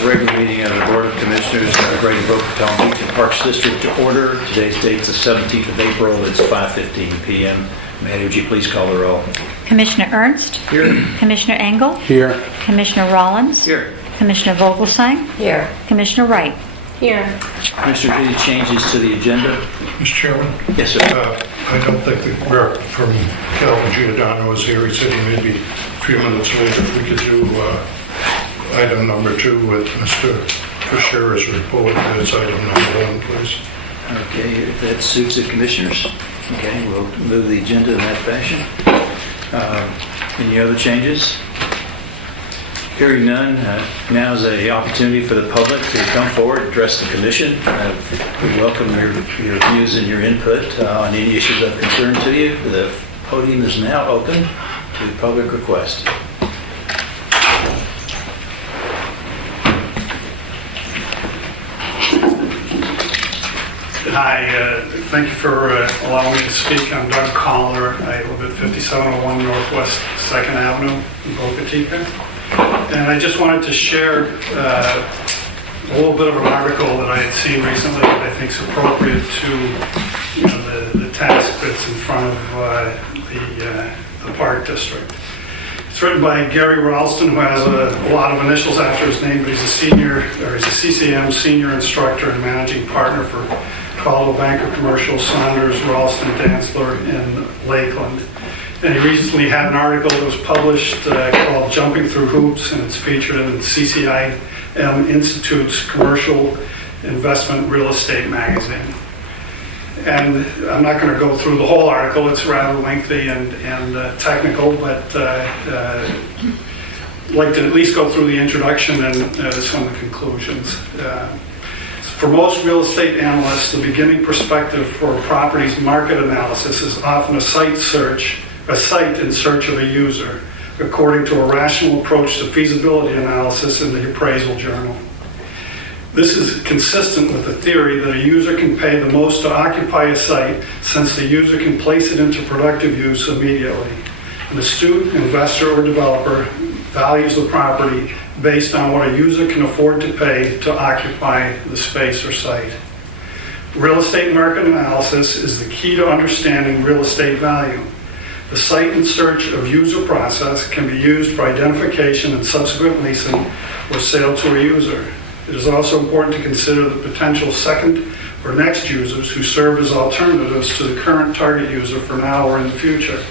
this regular meeting of the Board of Commissioners of the Greater Boca Raton Beach and Parks District to order. Today's date's the 17th of April. It's 5:15 p.m. Maddie, would you please call the roll? Commissioner Ernst? Here. Commissioner Engel? Here. Commissioner Rollins? Here. Commissioner Vogelsang? Here. Commissioner Wright? Here. Commissioner, any changes to the agenda? Mr. Chairman? Yes, sir. I don't think the rep from Calvin Giordano is here. He said he may be a few minutes late. If we could do item number 2 with Mr. Fisher's report. That's item number 1, please. Okay, if that suits the commissioners. Okay, we'll move the agenda in that fashion. Any other changes? Hearing none, now is an opportunity for the public to come forward, address the commission. We welcome your views and your input on any issues of concern to you. The podium is now open to public request. Hi, thank you for allowing me to speak. I'm Doug Collar. I live at 5701 Northwest 2nd Avenue in Boca Raton. And I just wanted to share a little bit of an article that I had seen recently that I think is appropriate to the task that's in front of the Park District. It's written by Gary Ralston, who has a lot of initials after his name, but he's a CCM senior instructor and managing partner for Caldwell Banker Commercial, Saunders, Ralston, Dantzler in Lakeland. And he recently had an article that was published called Jumping Through Hoops, and it's featured in CCIM Institute's Commercial Investment Real Estate magazine. And I'm not going to go through the whole article. It's rather lengthy and technical, but I'd like to at least go through the introduction and some of the conclusions. For most real estate analysts, the beginning perspective for a property's market analysis is often a site in search of a user, according to a rational approach to feasibility analysis in the appraisal journal. This is consistent with the theory that a user can pay the most to occupy a site, since the user can place it into productive use immediately. An astute investor or developer values the property based on what a user can afford to pay to occupy the space or site. Real estate market analysis is the key to understanding real estate value. The site in search of user process can be used for identification and subsequent leasing or sale to a user. It is also important to consider the potential second or next users who serve as alternatives to the current target user for now or in the future.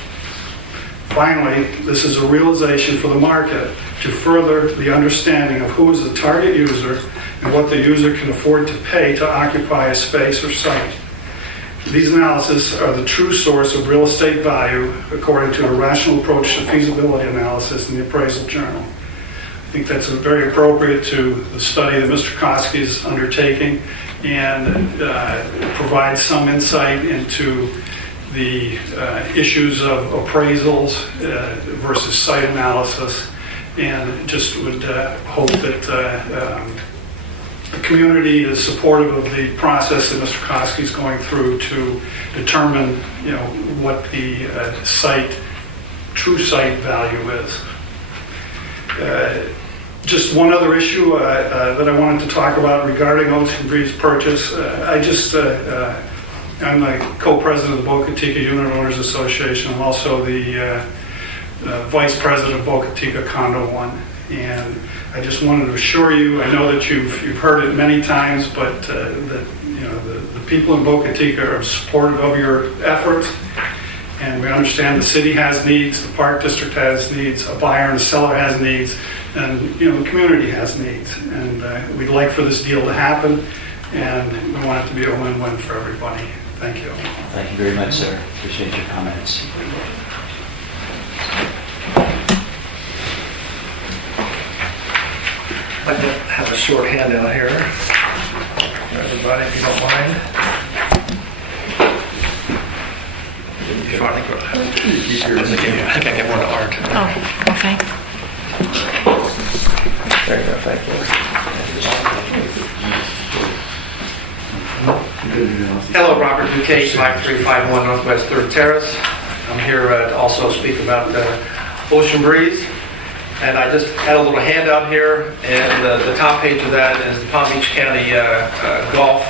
Finally, this is a realization for the market to further the understanding of who is the target user and what the user can afford to pay to occupy a space or site. These analyses are the true source of real estate value, according to a rational approach to feasibility analysis in the appraisal journal. I think that's very appropriate to the study that Mr. Koski is undertaking, and provides some insight into the issues of appraisals versus site analysis, and just would hope that the community is supportive of the process that Mr. Koski is going through to determine, what the true site value is. Just one other issue that I wanted to talk about regarding Ocean Breeze purchase. I'm the co-president of the Boca Raton Unit Owners Association. I'm also the vice president of Boca Raton Condo 1. And I just wanted to assure you, I know that you've heard it many times, but that the people in Boca Raton are supportive of your efforts. And we understand the city has needs, the Park District has needs, a buyer and a seller has needs, and the community has needs. And we'd like for this deal to happen, and we want it to be a win-win for everybody. Thank you. Thank you very much, sir. Appreciate your comments. I'd like to have a short handout here for everybody, if you don't mind. I think I get one to Art. Oh, okay. There you go, thank you. Hello, Robert Duquesne, 5351 Northwest 3rd Terrace. I'm here to also speak about Ocean Breeze. And I just had a little handout here, and the top page of that is the Palm Beach County Golf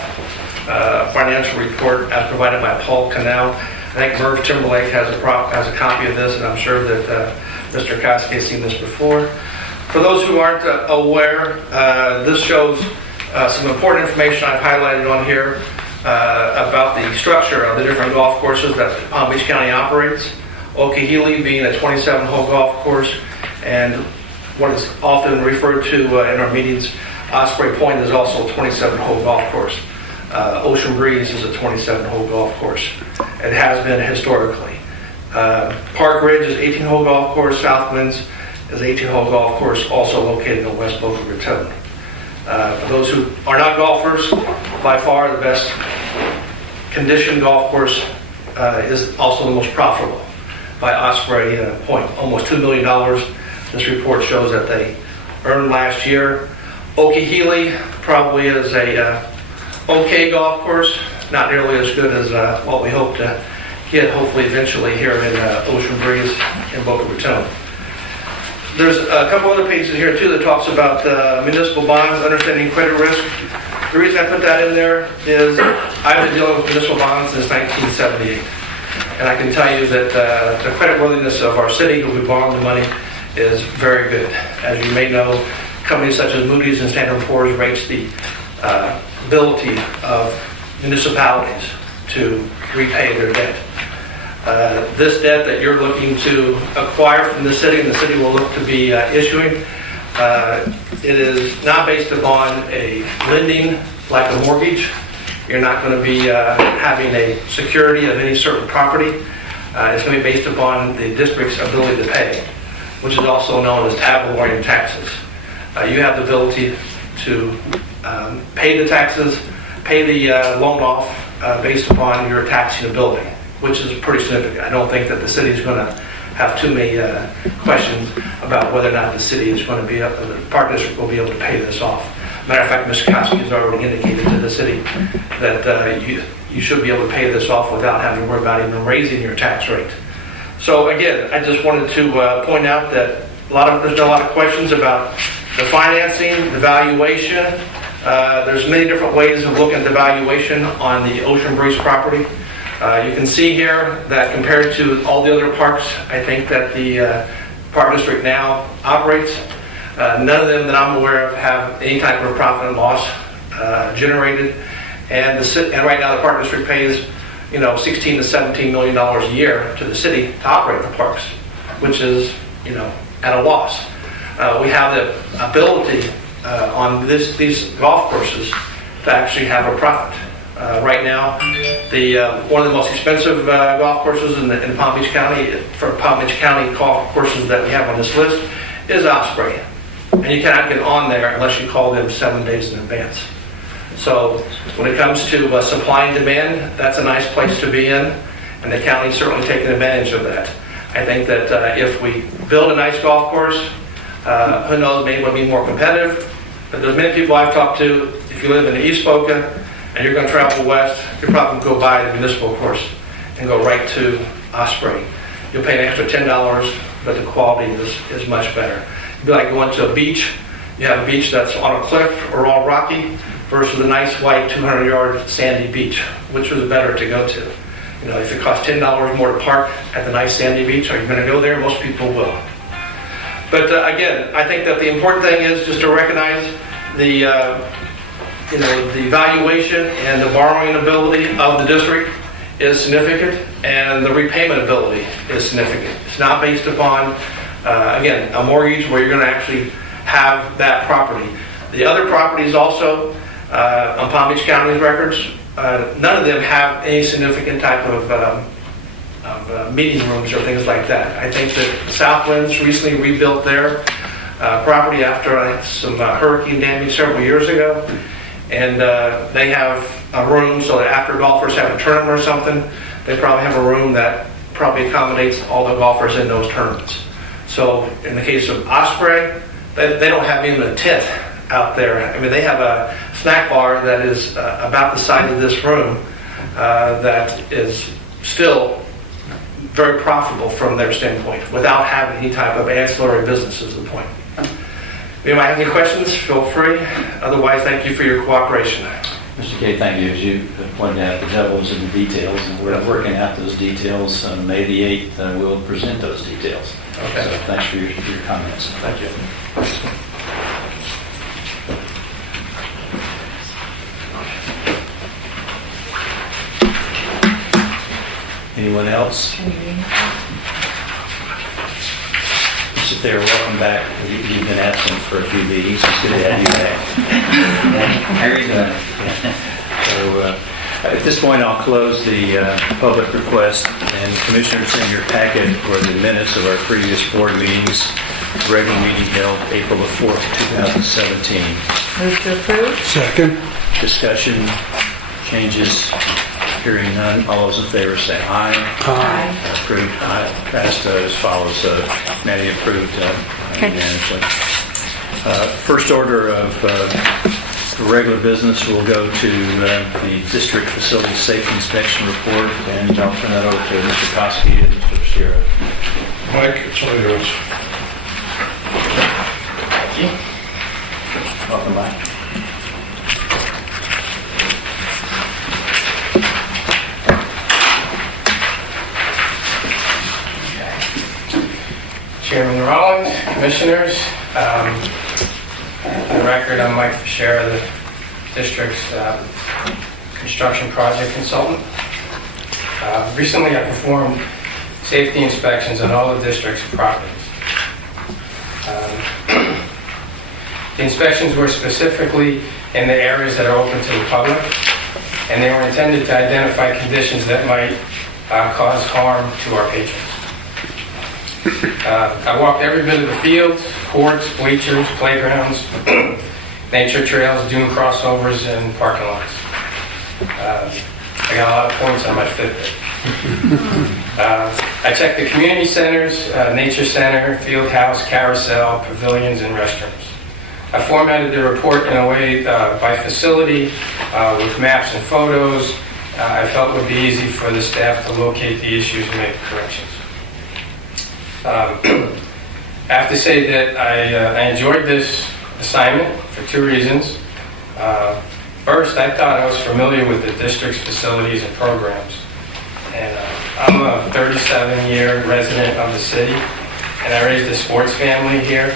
financial report as provided by Paul Canal. I think Merv Timberlake has a copy of this, and I'm sure that Mr. Koski has seen this before. For those who aren't aware, this shows some important information I've highlighted on here about the structure of the different golf courses that Palm Beach County operates. Okehele being a 27-hole golf course, and what is often referred to in our meetings, Osprey Point is also a 27-hole golf course. Ocean Breeze is a 27-hole golf course. It has been historically. Park Ridge is 18-hole golf course. Southwinds is 18-hole golf course, also located in West Boca Raton. For those who are not golfers, by far the best conditioned golf course is also the most profitable by Osprey Point. Almost $2 million. This report shows that they earned last year. Okehele probably is a okay golf course, not nearly as good as what we hope to get hopefully eventually here in Ocean Breeze in Boca Raton. There's a couple other pages here too that talks about municipal bonds, understanding credit risk. The reason I put that in there is I've been dealing with municipal bonds since 1978. And I can tell you that the creditworthiness of our city, who we borrow the money, is very good. As you may know, companies such as Moody's and Standard & Poor's rates the ability of municipalities to repay their debt. This debt that you're looking to acquire from the city, and the city will look to be issuing, it is not based upon a lending like a mortgage. You're not going to be having a security of any certain property. It's going to be based upon the district's ability to pay, which is also known as ad valorem taxes. You have the ability to pay the taxes, pay the loan off based upon your taxing ability, which is pretty significant. I don't think that the city is going to have too many questions about whether or not the city is going to be, the park district will be able to pay this off. Matter of fact, Mr. Koski has already indicated to the city that you should be able to pay this off without having to worry about even raising your tax rate. So again, I just wanted to point out that there's been a lot of questions about the financing, the valuation. There's many different ways of looking at the valuation on the Ocean Breeze property. You can see here that compared to all the other parks, I think that the park district now operates. None of them that I'm aware of have any type of profit and loss generated, and right now the park district pays, $16 to $17 million a year to the city to operate the parks, which is, at a loss. We have the ability on these golf courses to actually have a profit. Right now, one of the most expensive golf courses in Palm Beach County, for Palm Beach County golf courses that we have on this list, is Osprey. And you cannot get on there unless you call them 7 days in advance. So when it comes to supply and demand, that's a nice place to be in, and the county's certainly taking advantage of that. I think that if we build a nice golf course, who knows, maybe it'll be more competitive. But there's many people I've talked to, if you live in East Boca and you're going to travel west, you're probably going to go buy the municipal course and go right to Osprey. You'll pay an extra $10, but the quality is much better. It'd be like going to a beach. You have a beach that's on a cliff or all rocky versus a nice white 200-yard sandy beach. Which was better to go to? If it costs $10 more to park at the nice sandy beach, are you going to go there? Most people will. But again, I think that the important thing is just to recognize the the valuation and the borrowing ability of the district is significant, and the repayment ability is significant. It's not based upon, again, a mortgage where you're going to actually have that property. The other properties also on Palm Beach County's records, none of them have any significant type of meeting rooms or things like that. I think that Southwinds recently rebuilt their property after some hurricane damage several years ago, and they have a room so that after golfers have a tournament or something, they probably have a room that probably accommodates all the golfers in those tournaments. So in the case of Osprey, they don't have even a tent out there. I mean, they have a snack bar that is about the size of this room that is still very profitable from their standpoint without having any type of ancillary business is the point. If anybody has any questions, feel free. Otherwise, thank you for your cooperation. Mr. Kay, thank you. As you pointed out, the devil is in the details, and we're working out those details. On May the 8th, we'll present those details. Okay. So thanks for your comments. Thank you. Anyone else? Mr. Thayer, welcome back. You've been absent for a few meetings. It's good to have you back. How are you doing? So at this point, I'll close the public request, and Commissioners, in your packet were the minutes of our previous board meetings, regular meeting held April the 4th, 2017. Move to approve? Second. Discussion, changes, hearing none. All those in favor say aye. Aye. Approved. Aye. Passed as follows. Maddie approved unanimously. First order of regular business will go to the District Facility Safety Inspection Report, and I'll turn that over to Mr. Koski and Mr. Shira. Mike, it's all yours. Thank you. Welcome back. Chairman Rollins, Commissioners, for the record, I'm Mike Fischera, the district's construction project consultant. Recently, I performed safety inspections on all the district's properties. The inspections were specifically in the areas that are open to the public, and they were intended to identify conditions that might cause harm to our patrons. I walked every bit of the fields, courts, bleachers, playgrounds, nature trails, dune crossovers, and parking lots. I got a lot of points on my Fitbit. I checked the community centers, nature center, field house, carousel, pavilions, and restrooms. I formatted the report in a way by facility with maps and photos. I felt it would be easy for the staff to locate the issues and make corrections. I have to say that I enjoyed this assignment for two reasons. First, I thought I was familiar with the district's facilities and programs. And I'm a 37-year resident of the city, and I raised a sports family here.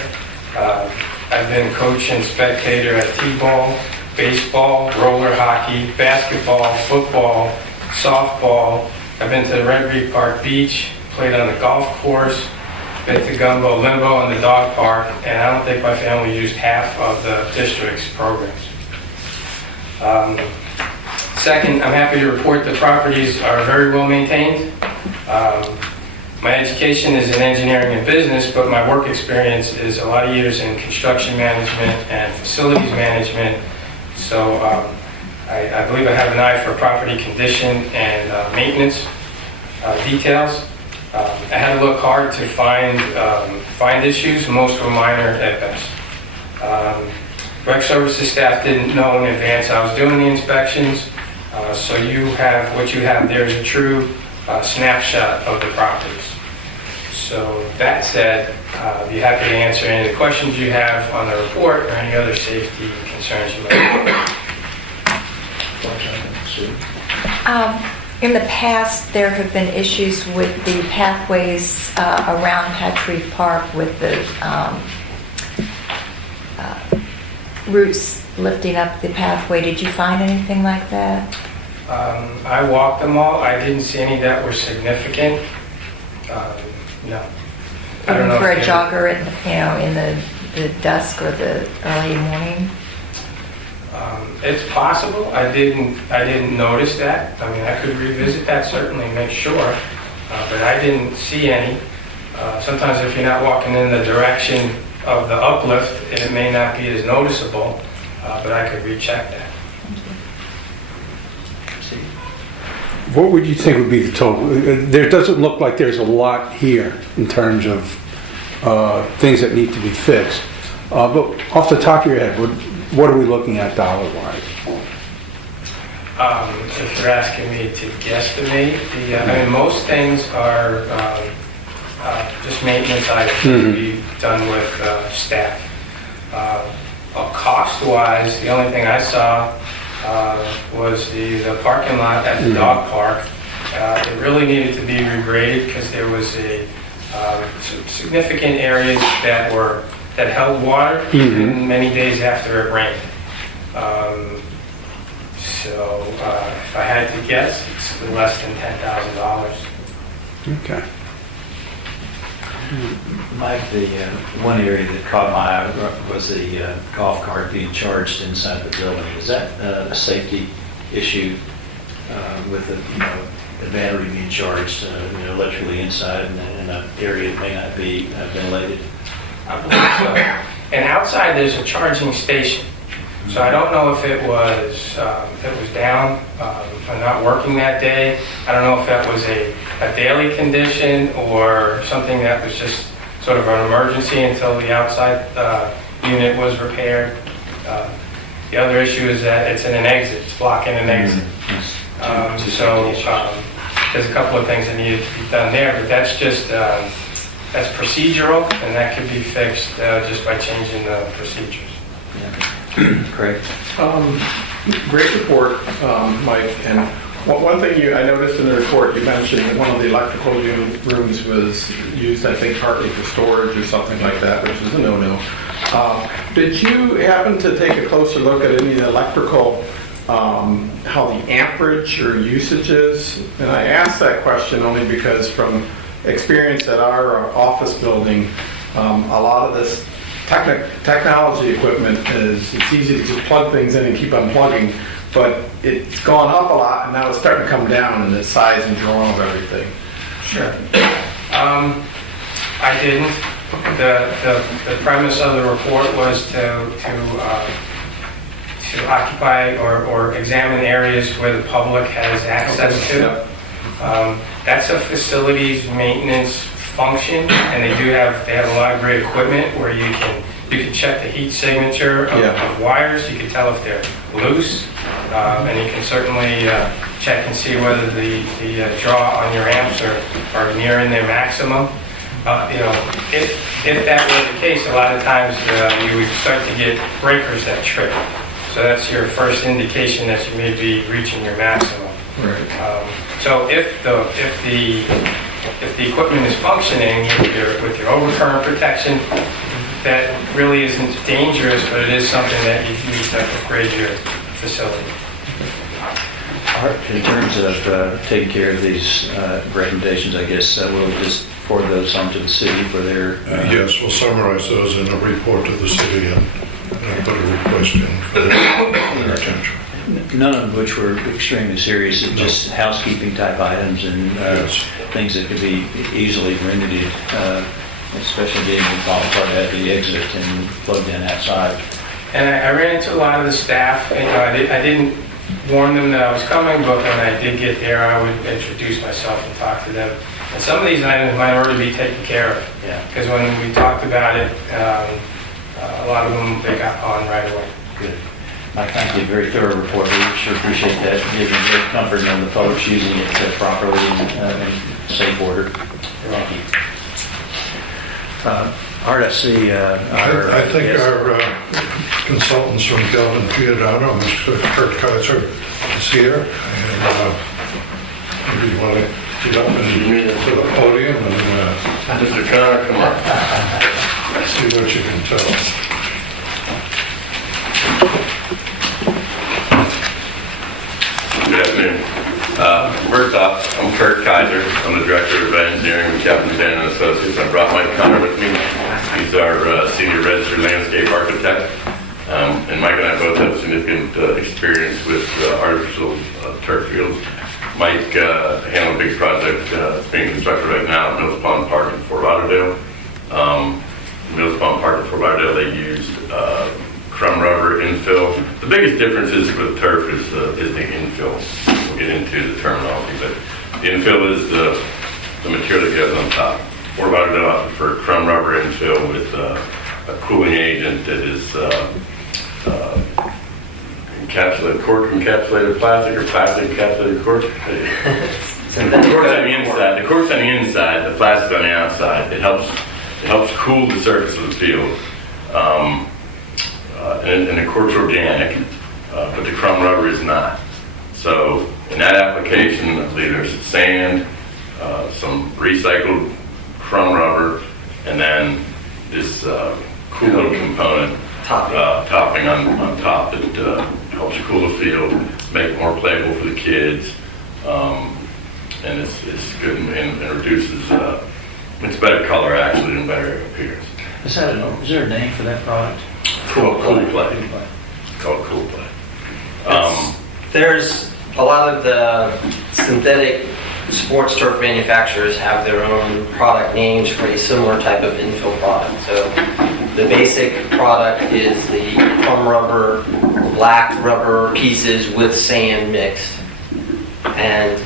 I've been coach and spectator at t-ball, baseball, roller hockey, basketball, football, softball. I've been to the Red Reef Park Beach, played on the golf course, been to Gumbo, Limbo, and the dog park, and I don't think my family used half of the district's programs. Second, I'm happy to report the properties are very well maintained. My education is in engineering and business, but my work experience is a lot of years in construction management and facilities management. So I believe I have an eye for property condition and maintenance details. I had to look hard to find issues. Most were minor at best. Rec Services staff didn't know in advance I was doing the inspections, so what you have there is a true snapshot of the properties. So that said, I'd be happy to answer any of the questions you have on the report or any other safety concerns you might have. In the past, there have been issues with the pathways around Hatchery Park with the roots lifting up the pathway. Did you find anything like that? I walked them all. I didn't see any that were significant. No. I don't know For a if jogger, in the dusk or the early morning. It's possible. I didn't notice that. I mean, I could revisit that certainly, make sure, but I didn't see any. Sometimes if you're not walking in the direction of the uplift, it may not be as noticeable, but I could recheck that. What would you think would be the total? There doesn't look like there's a lot here in terms of things that need to be fixed. But off the top of your head, what are we looking at dollar-wise? If you're asking me to guesstimate, I mean, most things are just maintenance items to be done with staff. Cost-wise, the only thing I saw was the parking lot at the dog park. It really needed to be regraded because there was significant areas that held water many days after it rained. So if I had to guess, it's less than $10,000. Okay. Mike, the one area that caught my eye was the golf cart being charged inside the building. Is that a safety issue with the battery being charged electrically inside in an area that may not be ventilated? I believe so. And outside there's a charging station. So I don't know if it was down or not working that day. I don't know if that was a daily condition or something that was just sort of an emergency until the outside unit was repaired. The other issue is that it's in an exit. It's blocking an exit. So there's a couple of things that needed to be done there, but that's just that's procedural, and that could be fixed just by changing the procedures. Craig? Great report, Mike. And one thing I noticed in the report, you mentioned that one of the electrical rooms was used, I think, partly for storage or something like that, which is a no-no. Did you happen to take a closer look at any of the electrical, how the amperage or usage is? And I asked that question only because from experience at our office building, a lot of this technology equipment it's easy to just plug things in and keep unplugging, but it's gone up a lot and now it's starting to come down in the size and draw of everything. Sure. I didn't. The premise of the report was to occupy or examine areas where the public has access to. That's a facilities maintenance function, and they have a lot of great equipment where you can check the heat signature of wires. You can tell if they're loose, and you can certainly check and see whether the draw on your amps are nearing their maximum. If that were the case, a lot of times you would start to get breakers that trip. So that's your first indication that you may be reaching your maximum. Right. So if the equipment is functioning with your overcurrent protection, that really isn't dangerous, but it is something that you need to upgrade your facility. Art, in terms of taking care of these recommendations, I guess we'll just forward those on to the city for their... Yes, we'll summarize those in a report to the city and put a request in for their attention. None of which were extremely serious, just housekeeping type items and things that could be easily remedied, especially being able to fall apart at the exit and plugged in outside. And I ran into a lot of the staff. I didn't warn them that I was coming, but when I did get there, I would introduce myself and talk to them. And some of these items might already be taken care of. Because when we talked about it, a lot of them, they got on right away. Good. Mike, thank you. Very thorough report. We sure appreciate that. Giving great comfort on the folks using it properly and safe order. Thank you. Art, I see I think our consultants from Calvin Giordano, Mr. Kurt Kaiser, is here. And maybe you want to get up and to the podium and Mr. Connor, come on. see what you can tell us. Good afternoon. First off, I'm Kurt Kaiser. I'm the Director of Engineering with Captain Van & Associates. I brought Mike Connor with me. He's our Senior Registered Landscape Architect. And Mike and I both have significant experience with artificial turf fields. Mike handled a big project that's being constructed right now at Mills Pond Park in Fort Lauderdale. Mills Pond Park in Fort Lauderdale, they used crumb rubber infill. The biggest difference is with turf is the infill. We'll get into the terminology, but the infill is the material that goes on top. Fort Lauderdale opted for crumb rubber infill with a cooling agent that is cork encapsulated plastic or plastic encapsulated cork. The cork's on the inside. The cork's on the inside. The plastic's on the outside. It helps cool the surface of the field. And the cork's organic, but the crumb rubber is not. So in that application, I believe there's sand, some recycled crumb rubber, and then this cooling component topping on top that helps cool the field, make it more playable for the kids, and it's good and reduces. It's better color actually and better appearance. Is there a name for that product? Cool Play. It's called Cool Play. There's a lot of the synthetic sports turf manufacturers have their own product names for a similar type of infill product. So the basic product is the crumb rubber, black rubber pieces with sand mixed. And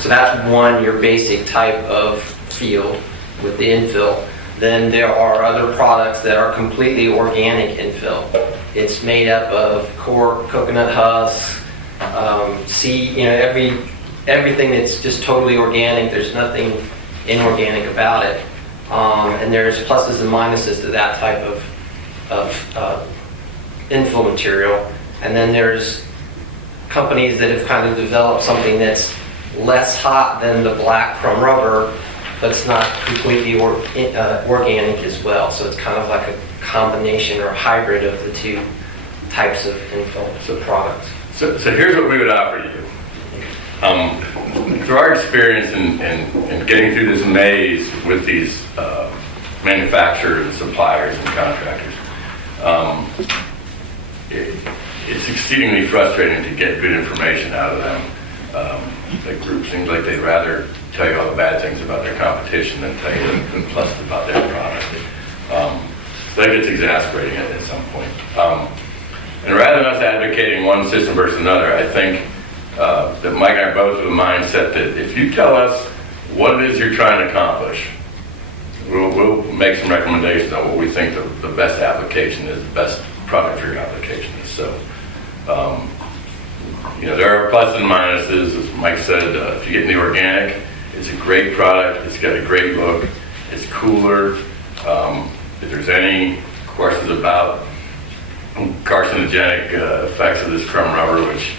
so that's your basic type of field with the infill. Then there are other products that are completely organic infill. It's made up of cork, coconut husk, seed, everything that's just totally organic. There's nothing inorganic about it. And there's pluses and minuses to that type of infill material. And then there's companies that have kind of developed something that's less hot than the black crumb rubber, but it's not completely organic as well. So it's kind of like a combination or a hybrid of the two types of infill products. So here's what we would offer you. Through our experience in getting through this maze with these manufacturers and suppliers and contractors, it's exceedingly frustrating to get good information out of them. The group seems like they'd rather tell you all the bad things about their competition than tell you the good pluses about their product. So that gets exasperating at some point. And rather than us advocating one system versus another, I think that Mike and I are both with the mindset that if you tell us what it is you're trying to accomplish, we'll make some recommendations on what we think the best application is, the best product for your application is. So, there are pluses and minuses. As Mike said, if you get in the organic, it's a great product. It's got a great look. It's cooler. If there's any questions about carcinogenic effects of this crumb rubber, which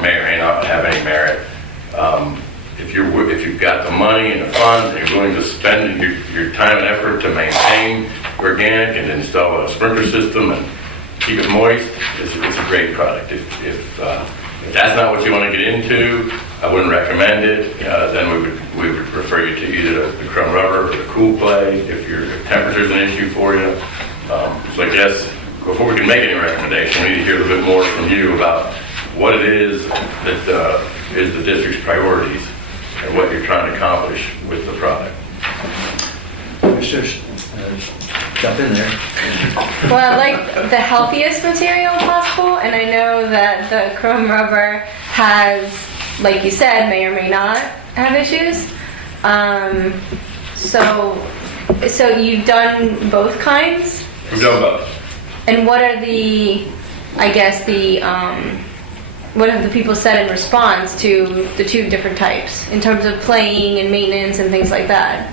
may or may not have any merit, if you've got the money and the funds and you're willing to spend your time and effort to maintain organic and install a sprinkler system and keep it moist, it's a great product. If that's not what you want to get into, I wouldn't recommend it. Then we would refer you to either the crumb rubber or the Cool Play if temperature's an issue for you. So I guess before we can make any recommendation, we need to hear a little bit more from you about what it is that is the district's priorities and what you're trying to accomplish with the product. Commissioners, jump in there. Well, I like the healthiest material possible, and I know that the crumb rubber has, like you said, may or may not have issues. So you've done both kinds? We've done both. And what are what have the people said in response to the two different types in terms of playing and maintenance and things like that?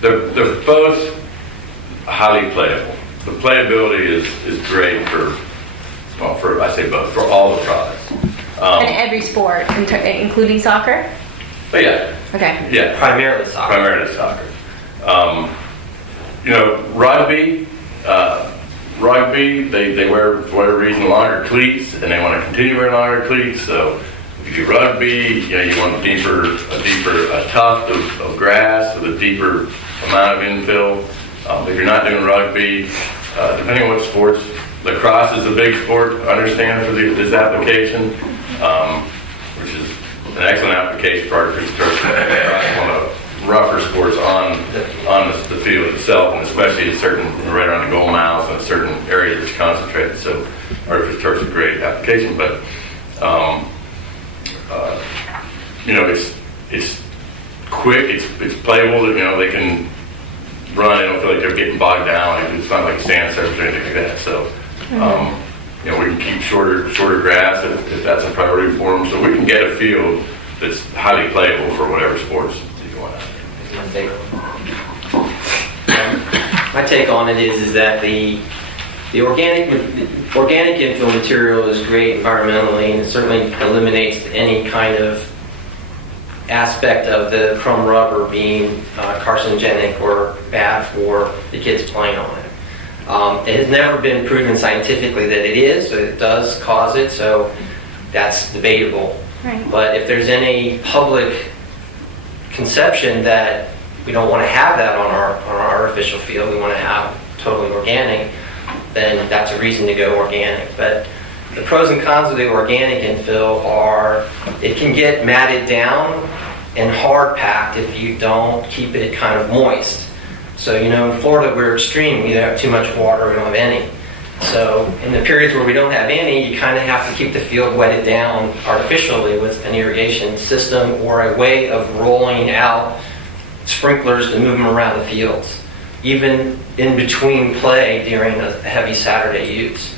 They're both highly playable. The playability is great for I say both, for all the products. In every sport, including soccer? But yeah. Okay. Yeah. Primarily soccer. Primarily soccer. Rugby, they wear, for whatever reason, longer cleats, and they want to continue wearing longer cleats. So if you do rugby, you want a deeper tuft of grass with a deeper amount of infill. If you're not doing rugby, depending on what sports, lacrosse is a big sport, I understand, for this application, which is an excellent application for artificial turf. Lacrosse, one of the rougher sports on the field itself, and especially right around the goal mouths and certain areas that's concentrated. So artificial turf is a great application, but it's quick, it's playable. They can run, they don't feel like they're getting bogged down. It's not like sand surface or anything like that. So, you know, we can keep shorter grass if that's a priority for them. So we can get a field that's highly playable for whatever sports you want out there. My take on it is that the organic infill material is great environmentally, and it certainly eliminates any kind of aspect of the chrome rubber being carcinogenic or bad for the kids playing on it. It has never been proven scientifically that it is, but it does cause it, so that's debatable. Right. But if there's any public conception that we don't want to have that on our artificial field, we want to have totally organic, then that's a reason to go organic. But the pros and cons of the organic infill are it can get matted down and hard packed if you don't keep it kind of moist. So, you know, in Florida we're extreme. We either have too much water or we don't have any. So in the periods where we don't have any, you kind of have to keep the field wetted down artificially with an irrigation system or a way of rolling out sprinklers to move them around the fields, even in between play during a heavy Saturday use.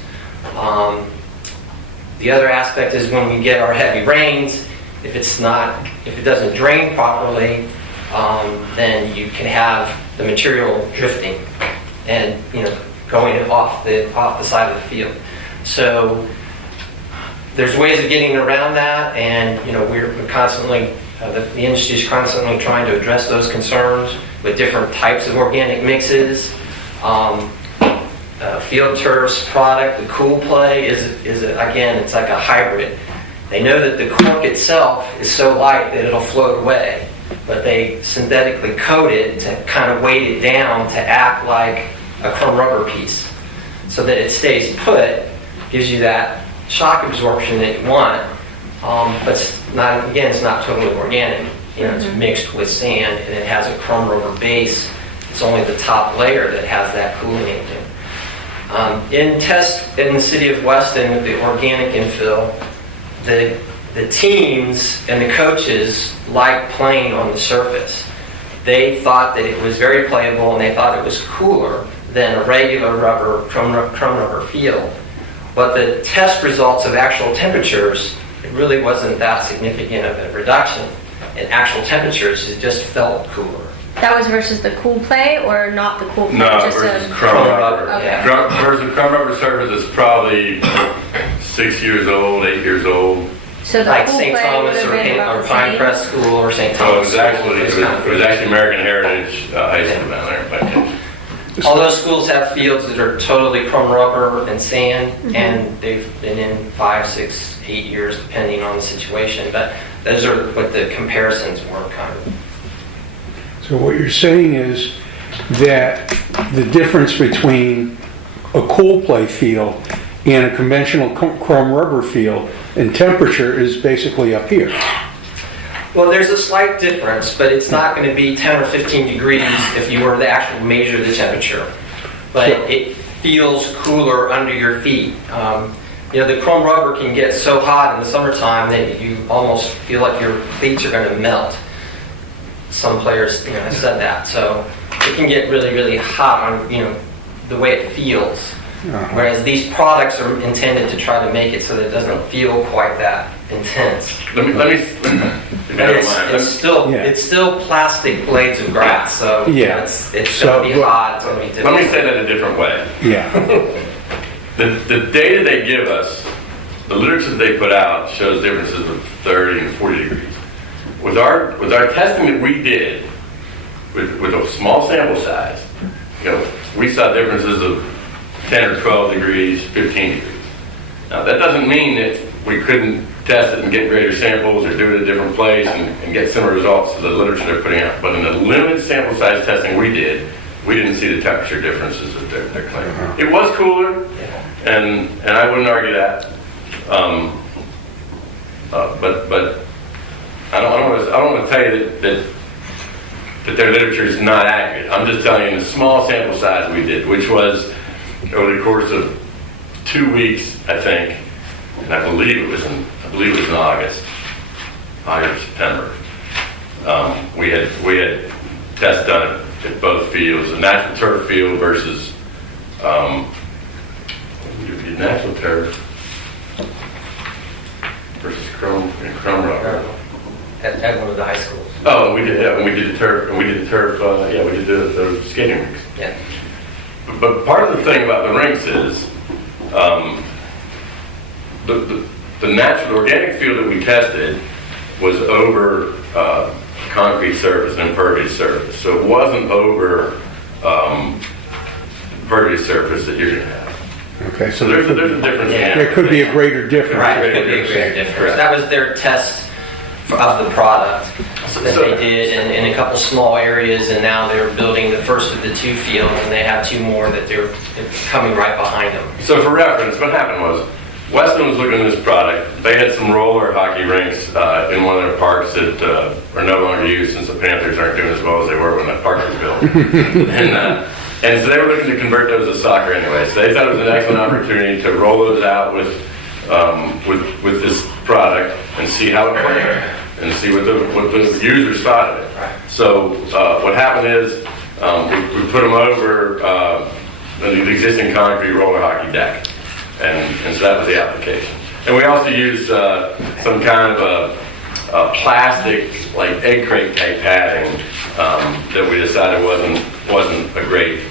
The other aspect is when we get our heavy rains, if it doesn't drain properly, then you can have the material drifting and, you know, going off the side of the field. So there's ways of getting around that, and, you know, we're constantly the industry is constantly trying to address those concerns with different types of organic mixes. Field Turf's product, the Cool Play, again, it's like a hybrid. They know that the cork itself is so light that it'll float away, but they synthetically coat it to kind of weight it down to act like a chrome rubber piece, so that it stays put, gives you that shock absorption that you want. But it's not totally organic. You know, it's mixed with sand, and it has a chrome rubber base. It's only the top layer that has that cooling agent. In tests in the city of Weston with the organic infill, the teams and the coaches liked playing on the surface. They thought that it was very playable, and they thought it was cooler than a regular chrome rubber field. But the test results of actual temperatures, it really wasn't that significant of a reduction. In actual temperatures, it just felt cooler. That was versus the Cool Play, or not the Cool Play? No, just versus chrome rubber. Okay. Versus chrome rubber surface is probably 6 years old, 8 years old. So the Like Cool St. Play Thomas would have been about or the Pine same? Crest School or St. So Thomas. it was actually American Heritage High School down there in Pike. All those schools have fields that are totally chrome rubber and sand, and they've been in 5, 6, 8 years, depending on the situation. But those are what the comparisons were, kind of. So what you're saying is that the difference between a Cool Play field and a conventional chrome rubber field in temperature is basically up here. Well, there's a slight difference, but it's not going to be 10 or 15 degrees if you were to actually measure the temperature. But it feels cooler under your feet. You know, the chrome rubber can get so hot in the summertime that you almost feel like your cleats are going to melt. Some players, you know, have said that. So it can get really, really hot on, you know, the way it feels. Whereas these products are intended to try to make it so that it doesn't feel quite that intense. Let me It's still plastic blades of grass, so Yeah. it's going to be hot. It's going to be difficult. Let me say that a different way. Yeah. The data they give us, the literature they put out shows differences of 30 and 40 degrees. With our testing that we did, with a small sample size, you know, we saw differences of 10 or 12 degrees, 15 degrees. Now that doesn't mean that we couldn't test it and get greater samples or do it at a different place and get similar results to the literature they're putting out. But in the limited sample size testing we did, we didn't see the temperature differences that they're claiming. It was cooler, and I wouldn't argue that. But I don't want to tell you that their literature is not accurate. I'm just telling you in the small sample size we did, which was over the course of 2 weeks, I think, and I believe it was in August or September. We had tests done at at both fields, a natural turf field versus natural turf versus chrome rubber. At one of the high schools. Oh, we did, yeah, and we did the turf, we did the skating rinks. Yeah. But part of the thing about the rinks is the natural organic field that we tested was over concrete surface and impervious surface. So it wasn't over impervious surface that you're going to have. Okay, So there's a difference. Yeah. there could be a greater difference. Right, it could be a great difference. That was their test of the product that they did in a couple small areas, and now they're building the first of the 2 fields, and they have 2 more that they're coming right behind them. So for reference, what happened was, Weston was looking at this product. They had some roller hockey rinks in one of their parks that are no longer used since the Panthers aren't doing as well as they were when that park was built. And so they were looking to convert those to soccer anyway. So they thought it was an excellent opportunity to roll those out with this product and see how it played and see what the users thought of it. So what happened is we put them over the existing concrete roller hockey deck. And so that was the application. And we also used some kind of a plastic, like egg crate type padding that we decided wasn't a great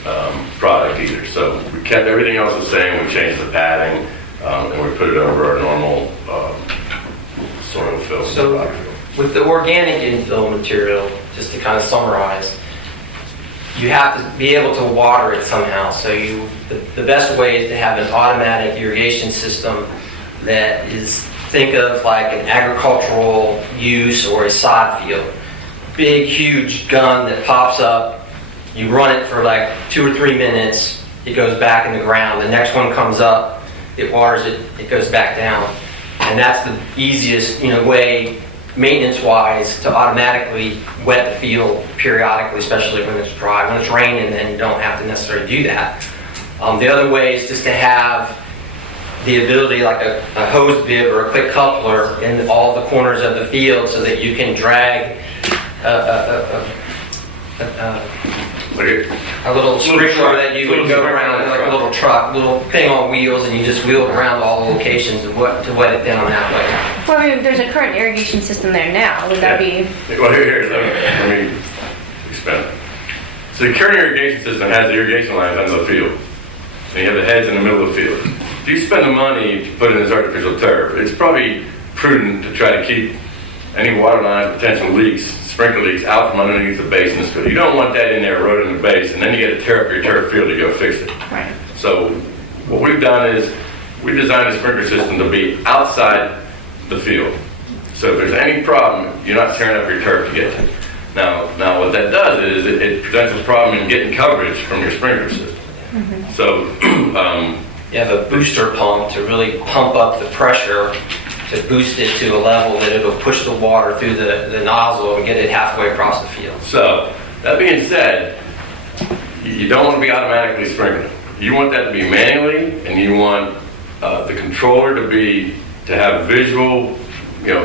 product either. So we kept everything else the same. We changed the padding and we put it over our normal soil fill. So with the organic infill material, just to kind of summarize, you have to be able to water it somehow. So the best way is to have an automatic irrigation system that is, think of like an agricultural use or a sod field. Big, huge gun that pops up. You run it for like 2 or 3 minutes. It goes back in the ground. The next one comes up. It waters it. It goes back down. And that's the easiest, way, maintenance-wise, to automatically wet the field periodically, especially when it's dry. When it's raining, then you don't have to necessarily do that. The other way is just to have the ability, like a hose bib or a quick coupler in all the corners of the field so that you can drag a little sprinkler that you would go around, like a little truck, little thing on wheels, and you just wheel it around all the locations to wet it down that way. Well, I mean, there's a current irrigation system there now. Would that be? Well, let me expand. So the current irrigation system has the irrigation lines under the field. And you have the heads in the middle of the field. If you spend the money to put in this artificial turf, it's probably prudent to try to keep any water lines, potential leaks, sprinkler leaks out from underneath the base in the field. You don't want that in there eroding the base, and then you got to tear up your turf field to go fix it. Right. So what we've done is we designed a sprinkler system to be outside the field. So if there's any problem, you're not tearing up your turf to get to it. Now what that does is it presents a problem in getting coverage from your sprinkler system. Mm-hmm. So You have a booster pump to really pump up the pressure to boost it to a level that it'll push the water through the nozzle and get it halfway across the field. So, that being said, you don't want to be automatically sprinkling. You want that to be manually, and you want the controller to have visual,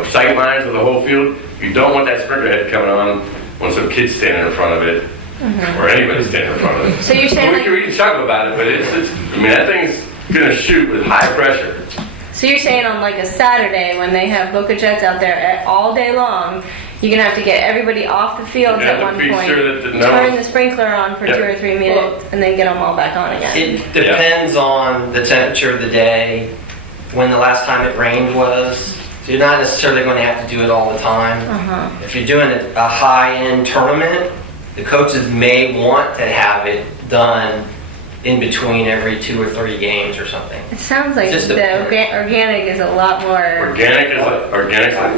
sight lines of the whole field. You don't want that sprinkler head coming on when some kid's standing in front of it, or anybody standing in front of it. So you're saying we can chuckle about it, but that thing's gonna shoot with high pressure. So you're saying on like a Saturday when they have Boca Jets out there all day long, you're gonna have to get everybody off the fields You have at to one be point, sure that turn the sprinkler on for Yeah. 2 or 3 minutes, and then get them all back on again. It depends on the temperature of the day, when the last time it rained was. So you're not necessarily going to have to do it all the time. If you're doing a high-end tournament, the coaches may want to have it done in between every 2 or 3 games or something. It sounds like Just the organic is a lot more. Organic's a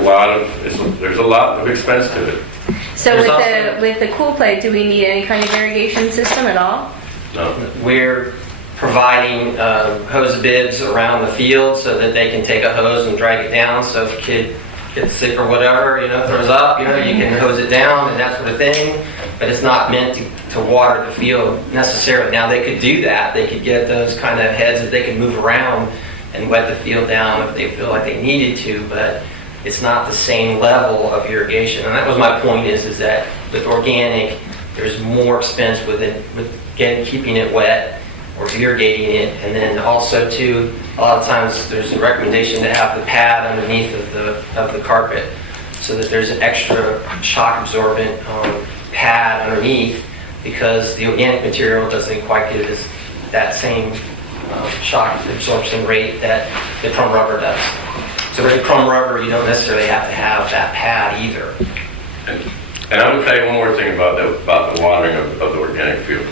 lot of, there's a lot of expense to it. So There's with the cool plate, do we need any kind of irrigation system at all? No. We're providing hose bibs around the field so that they can take a hose and drag it down. So if a kid gets sick or whatever, throws up, you can hose it down and that sort of thing. But it's not meant to water the field necessarily. Now they could do that. They could get those kind of heads that they can move around and wet the field down if they feel like they needed to, but it's not the same level of irrigation. And that was my point is that with organic, there's more expense with it, with keeping it wet or irrigating it. And then also too, a lot of times there's a recommendation to have the pad underneath of the carpet so that there's an extra shock absorbent pad underneath, because the organic material doesn't quite get that same shock absorption rate that the chrome rubber does. So with the chrome rubber, you don't necessarily have to have that pad either. And I would tell you one more thing about the watering of the organic field.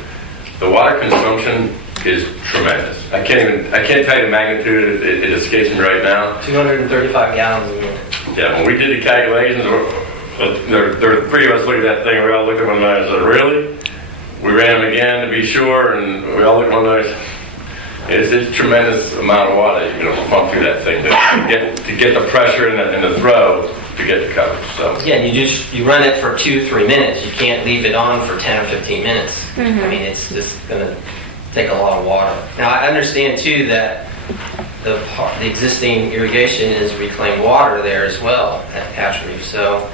The water consumption is tremendous. I can't tell you the magnitude. It escapes me right now. 235 gallons a minute. Yeah, when we did the calculations, there were three of us looking at that thing, and we all looked at one another and said, really? We ran them again to be sure, and we all looked at one another. It's a tremendous amount of water you're going to pump through that thing to get the pressure and the throw to get the coverage. So yeah, you run it for 2-3 minutes. You can't leave it on for 10 or 15 minutes. I mean, it's just going to take a lot of water. Now, I understand too that the existing irrigation is reclaimed water there as well at Hatch Reef. So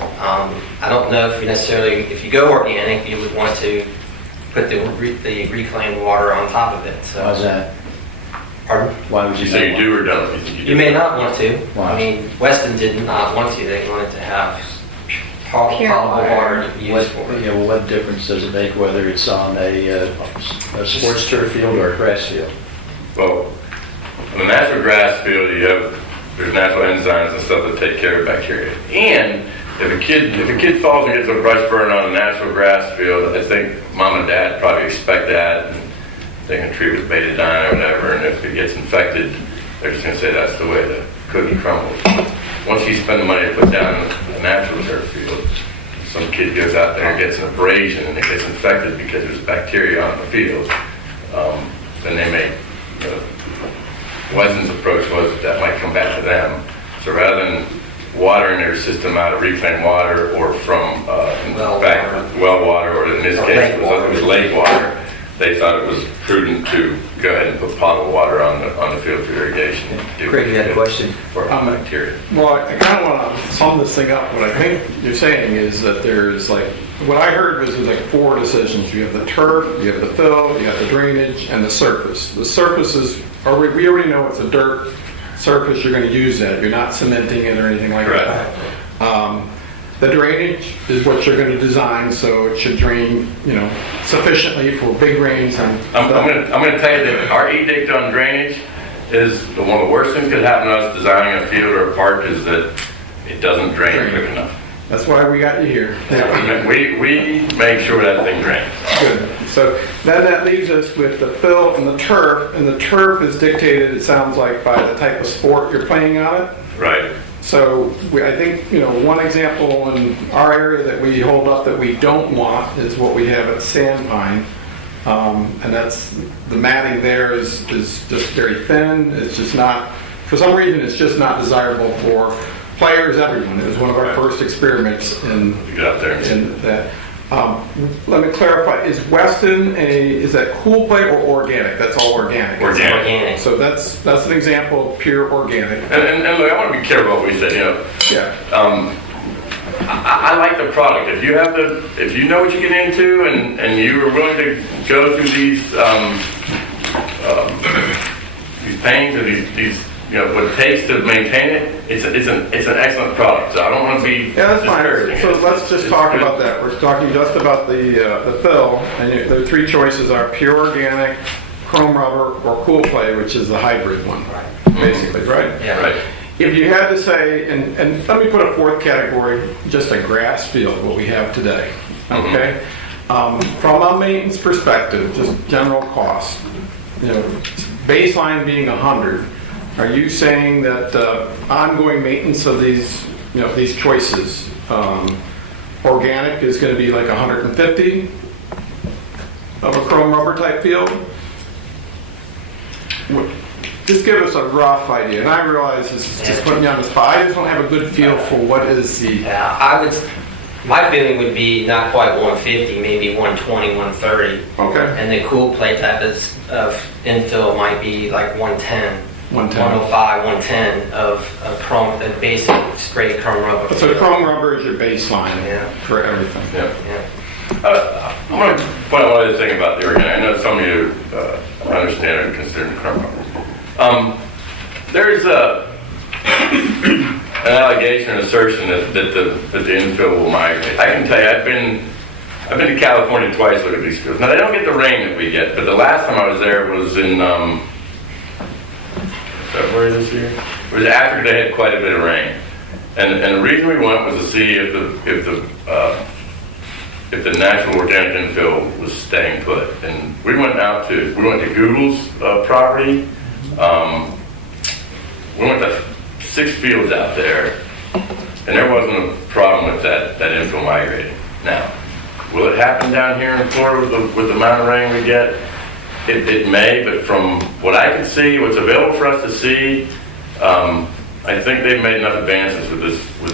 I don't know if you go organic, you would want to put the reclaimed water on top of it. So Why's that? Pardon? Why would you so you do or don't? You may not want to. Why? I mean, Weston did not want to. They wanted to have potable water to use for it. Yeah, well, what difference does it make whether it's on a sports turf field or a grass field? Well, on a natural grass field, there's natural enzymes and stuff that take care of bacteria. And if a kid falls and gets a brush burn on a natural grass field, I think mom and dad probably expect that, and they can treat it with betadine or whatever. And if it gets infected, they're just going to say that's the way the cookie crumbles. Once you spend the money to put down a natural turf field, some kid goes out there and gets an abrasion and it gets infected because there's bacteria on the field, then they may. Weston's approach was that might come back to them. So rather than watering their system out of reclaimed water or from well water, or in this case it was lake water, they thought it was prudent to go ahead and put potable water on the field for irrigation. Craig, you had a question? For bacteria. Well, I kind of want to sum this thing up. What I think you're saying is that there's what I heard was there's 4 decisions. You have the turf, you have the fill, you have the drainage, and the surface. The surface is, we already know it's a dirt surface. You're going to use that. You're not cementing it or anything like that. The drainage is what you're going to design, so it should drain, sufficiently for big rains. And I'm going to tell you that our edict on drainage is one of the worst things that could happen to us designing a field or a park is that it doesn't drain quick enough. That's why we got you here. We make sure that thing drains. Good. So then that leaves us with the fill and the turf is dictated, it sounds like, by the type of sport you're playing on it. Right. So I think, one example in our area that we hold up that we don't want is what we have at Sandpine. And that's, the matting there is just very thin. It's just not, for some reason, it's just not desirable for players, everyone. It was one of our first experiments in that. Let me clarify, is Weston is that cool play or organic? That's all organic. Organic. So that's an example of pure organic. And look, I want to be careful what we say. Yeah. I like the product. If you know what you get into, and you are willing to go through these pains or these what it takes to maintain it, it's an excellent product. So I don't want to be that's fine. So let's just talk about that. We're talking just about the fill, and the 3 choices are pure organic, chrome rubber, or cool play, which is the hybrid one, basically, right? Yeah. Right. If you had to say, and let me put a 4th category, just a grass field, what we have today, okay? From a maintenance perspective, just general cost, baseline being 100. Are you saying that ongoing maintenance of these choices, organic is going to be like 150 of a chrome rubber type field? Just give us a rough idea. And I realize this is just putting you on the spot. I just don't have a good feel for what is the... Yeah, my feeling would be not quite 150, maybe 120, 130. Okay. And the cool play type of infill might be like 110. 105, 110 of chrome, the basic straight chrome rubber. So chrome rubber is your baseline for everything. Yeah. other thing about the organic. I know some of you understand or consider the crumb rubber. There's an allegation, an assertion that the infill will migrate. I can tell you, I've been to California twice looking at these fields. Now they don't get the rain that we get, but the last time I was there was in February this year. It was after they had quite a bit of rain, and the reason we went was to see if the natural organic infill was staying put. And we went to Google's property. We went to 6 fields out there, and there wasn't a problem with that infill migrating. Now, will it happen down here in Florida with the amount of rain we get? It may, but from what I can see, what's available for us to see, I think they've made enough advances with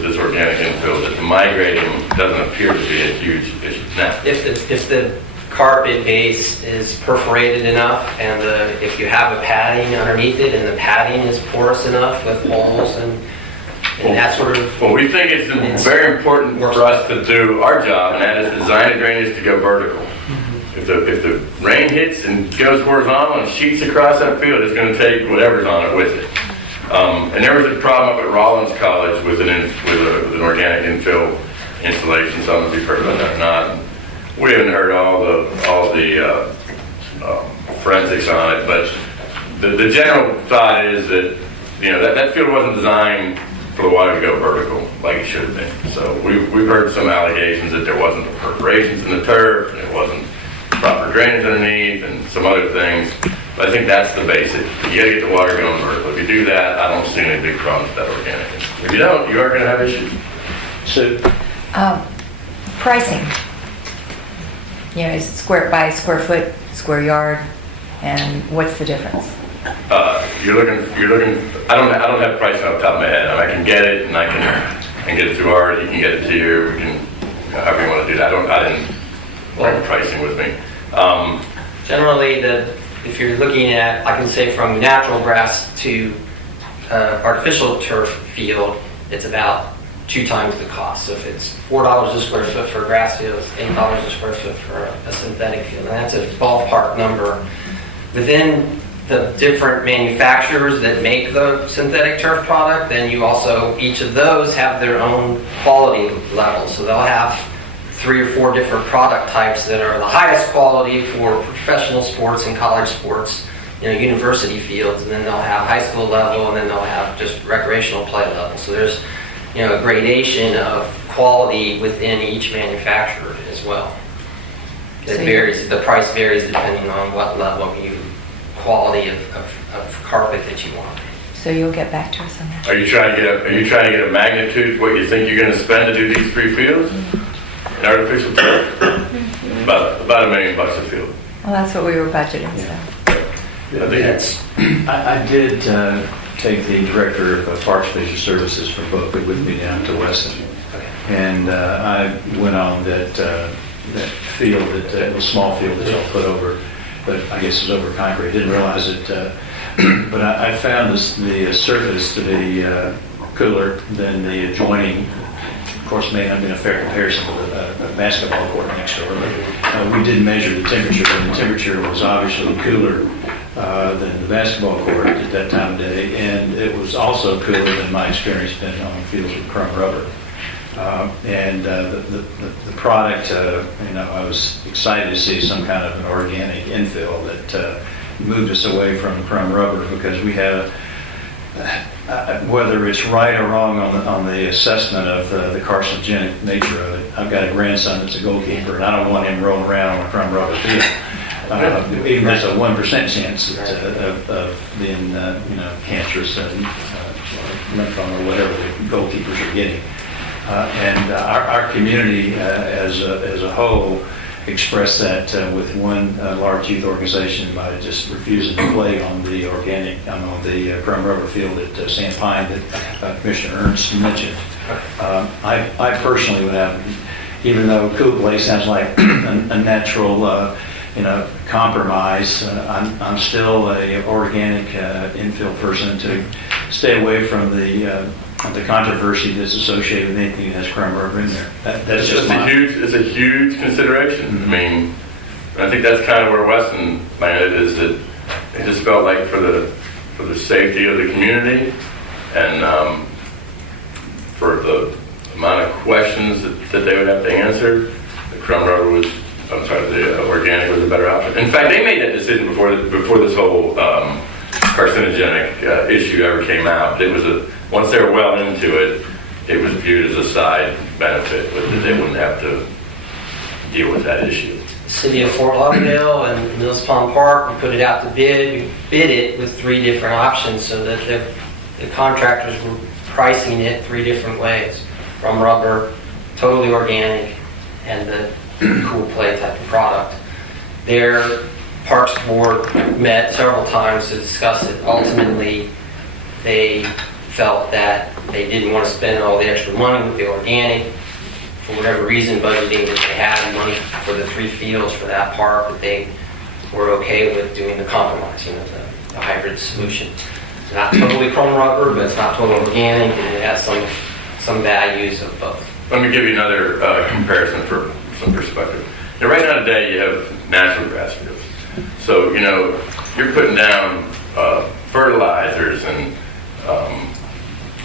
this organic infill that the migrating doesn't appear to be a huge issue. Now, If the carpet base is perforated enough, and if you have a padding underneath it, and the padding is porous enough with holes and that sort of... Well, we think it's very important for us to do our job, and that is design the drainage to go vertical. If the rain hits and goes horizontal and sheets across that field, it's going to take whatever's on it with it. And there was a problem up at Rollins College with an organic infill installation. Some of you heard about that or not. We haven't heard all the forensics on it, but the general thought is that that field wasn't designed for the water to go vertical like it should have been. So we've heard some allegations that there wasn't perforations in the turf, and it wasn't proper drainage underneath, and some other things. But I think that's the basic. You got to get the water going vertical. If you do that, I don't see any big problems with that organic. If you don't, you are going to have issues. So, Pricing. Is it square by square foot, square yard, and what's the difference? You're looking. I don't have pricing off the top of my head. I can get it, and I can get it through Art. You can get it to you. We can, however you want to do that. I didn't bring pricing with me. Generally, if you're looking at, I can say from natural grass to artificial turf field, it's about 2 times the cost. So if it's $4 a square foot for a grass field, it's $8 a square foot for a synthetic field. And that's a ballpark number. Within the different manufacturers that make the synthetic turf product, then you also, each of those have their own quality level. So they'll have 3 or 4 different product types that are the highest quality for professional sports and college sports, university fields, and then they'll have high school level, and then they'll have just recreational play level. So there's a gradation of quality within each manufacturer as well. It varies. The price varies depending on what level of quality of carpet that you want. So you'll get back to us on that. Are you trying to get a magnitude what you think you're going to spend to do these 3 fields? An artificial turf? About $1 million a field. Well, that's what we were budgeting. So. I did take the director of Parks Fisher Services from Boca with me down to Weston, and I went on that field, that was small field that y'all put over, but I guess it was over concrete. Didn't realize it, but I found the surface to be cooler than the adjoining. Of course, may not be a fair comparison with a basketball court next door. But, we did measure the temperature, and the temperature was obviously cooler than the basketball court at that time of day, and it was also cooler than my experience been on fields with crumb rubber. And the product, I was excited to see some kind of an organic infill that moved us away from crumb rubber, because we have, whether it's right or wrong on the assessment of the carcinogenic nature of it. I've got a grandson that's a goalkeeper, and I don't want him rolling around on a crumb rubber field. Even there's a 1% chance of being, cancerous and lymphoma or whatever the goalkeepers are getting. And our community as a whole expressed that with one large youth organization by just refusing to play on the organic, on the crumb rubber field at Sand Pine that Commissioner Ernst mentioned. I personally would have, even though cool play sounds like a natural compromise, I'm still a organic infill person to stay away from the controversy that's associated with anything that has crumb rubber in there. That's just it's a huge consideration. I mean, And I think that's kind of where Weston landed, is that they just felt like for the safety of the community and for the amount of questions that they would have to answer, the crumb rubber was, the organic was a better option. In fact, they made that decision before this whole carcinogenic issue ever came out. It was once they were well into it, it was viewed as a side benefit, but that they wouldn't have to deal with that issue. City of Fort Lauderdale and Mills Pond Park, we put it out to bid. We bid it with 3 different options so that the contractors were pricing it 3 different ways. From rubber, totally organic, and the cool play type of product. Their Parks Board met several times to discuss it. Ultimately, they felt that they didn't want to spend all the extra money with the organic. For whatever reason, budgeting that they had money for the 3 fields for that park, that they were okay with doing the compromise, the hybrid solution. It's not totally chrome rubber, but it's not totally organic, and it has some values of both. Let me give you another comparison for some perspective. Now, right now today, you have natural grass fields. So, you're putting down fertilizers and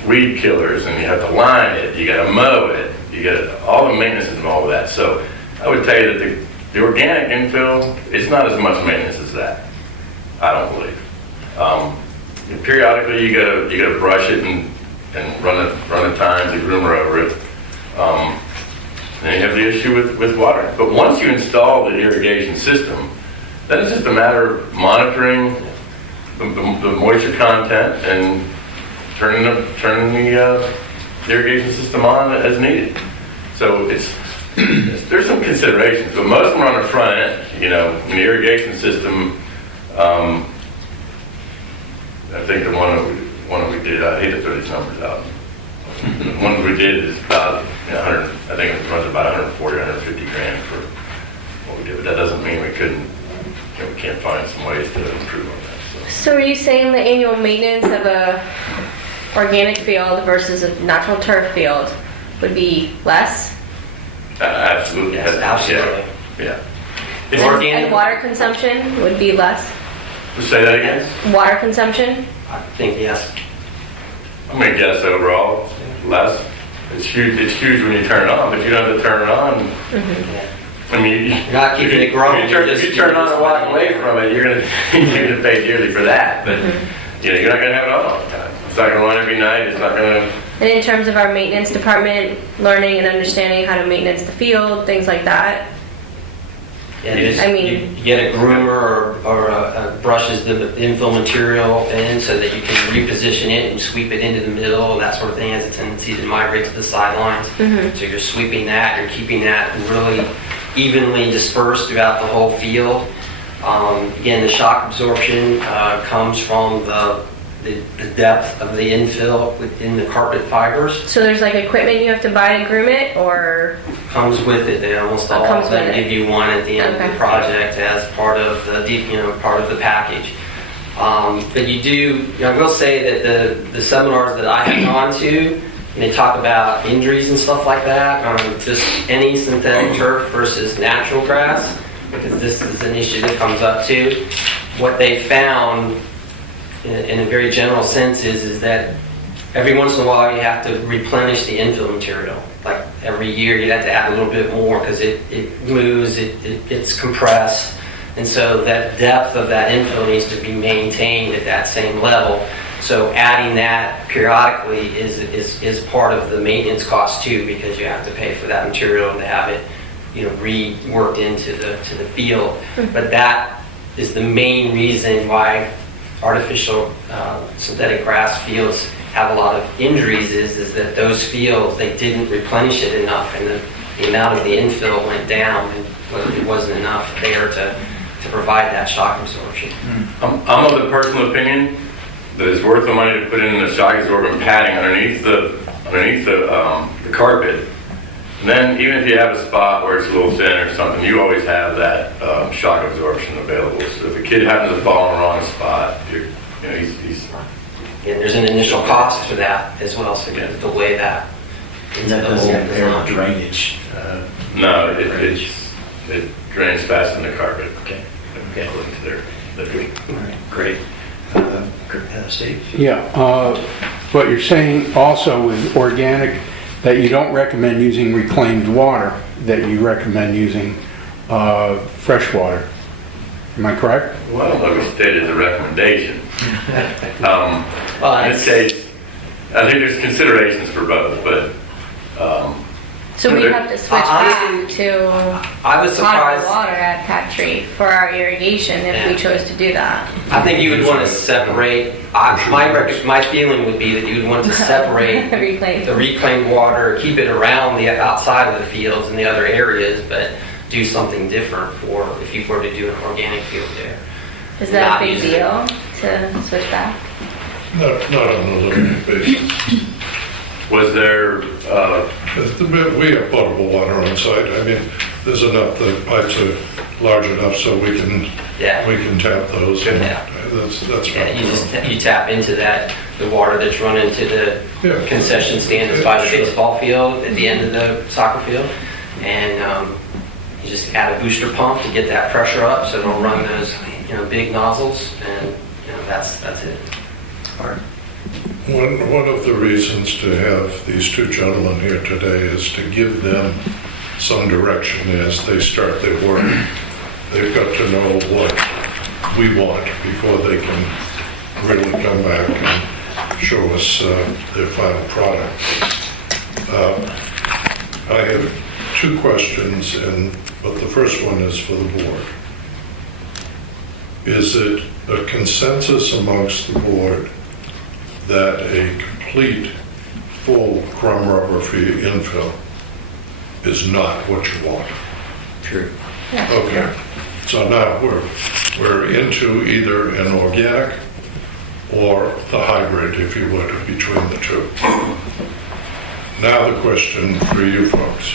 weed killers, and you have to line it, you got to mow it, you got all the maintenance involved with that. So, I would tell you that the organic infill, it's not as much maintenance as that. I don't believe. Periodically, you got to brush it and run the tines and groomer over it. Then you have the issue with water. But once you install the irrigation system, then it's just a matter of monitoring the moisture content and turning the irrigation system on as needed. So there's some considerations, but most of them are on the front end. In the irrigation system, I think the one that we did, I hate to throw these numbers out. The one that we did is about 100. I think it runs about 140, 150 grand for what we did. But that doesn't mean we can't find some ways to improve on that. So are you saying the annual maintenance of a organic field versus a natural turf field would be less? Absolutely. Yes, absolutely. Yeah. And water consumption would be less? Say that again? Water consumption? I think yes. I'm going to guess overall less. It's huge when you turn it on, but you don't have to turn it on. Mm-hmm. I mean, you're not keeping it growing. If you turn it on and walk away from it, you're going to pay dearly for that. But you're not going to have it on all the time. It's not going to run every night. It's not going to. And in terms of our maintenance department, learning and understanding how to maintenance the field, things like that. Yeah, you get a groomer or brushes the infill material in so that you can reposition it and sweep it into the middle, and that sort of thing has a tendency to migrate to the sidelines. Mm-hmm. So you're sweeping that, you're keeping that really evenly dispersed throughout the whole field. Again, the shock absorption comes from the depth of the infill within the carpet fibers. So there's equipment you have to buy to groom it, or? Comes with it. They almost all of them give you one at the end of the project as part of the part of the package. But you do. I will say that the seminars that I have gone to, and they talk about injuries and stuff like that, just any synthetic turf versus natural grass, because this is an issue that comes up too. What they found, in a very general sense, is that every once in a while you have to replenish the infill material. Like every year you have to add a little bit more because it moves, it gets compressed. And so that depth of that infill needs to be maintained at that same level. So adding that periodically is part of the maintenance cost too, because you have to pay for that material and to have it reworked into the field. But that is the main reason why artificial synthetic grass fields have a lot of injuries is that those fields, they didn't replenish it enough, and the amount of the infill went down, and it wasn't enough there to provide that shock absorption. I'm of the personal opinion that it's worth the money to put in the shock absorbent padding underneath the carpet. And then even if you have a spot where it's a little thin or something, you always have that shock absorption available. So if a kid happens to fall in the wrong spot, he's there's an initial cost for that as well, so you have to weigh that. And that doesn't impair drainage. No, it drains faster than the carpet. Okay. Okay. According to their literature. All right, great. Steve? Yeah, but you're saying also with organic that you don't recommend using reclaimed water, that you recommend using fresh water. Am I correct? Well, I don't know if we stated as a recommendation. In this case, I think there's considerations for both, but So we have to switch back to I was potable surprised. water at Patry for our irrigation if we chose to do that. I think you would want to separate, my feeling would be that you would want to separate Reclaim. the reclaimed water, keep it around the outside of the fields and the other areas, but do something different for if you were to do an organic field there. Is that Not a big using deal to switch back? Not on a limited basis. was there, We have potable water on site. I mean, there's enough, the pipes are large enough so we can tap those. And Yeah. That's Yeah, right. you tap into that, the water that's run into the Yeah. concession stand that's by the Sure. baseball field at the end of the soccer field. And you just add a booster pump to get that pressure up so it'll run those, big nozzles and, that's it. One of the reasons to have these two gentlemen here today is to give them some direction as they start their work. They've got to know what we want before they can really come back and show us their final product. I have two questions, but the first one is for the board. Is it a consensus amongst the board that a complete full crumb rubber infill is not what you want? True. Okay, so now we're into either an organic or the hybrid, if you would, between the two. Now the question for you folks.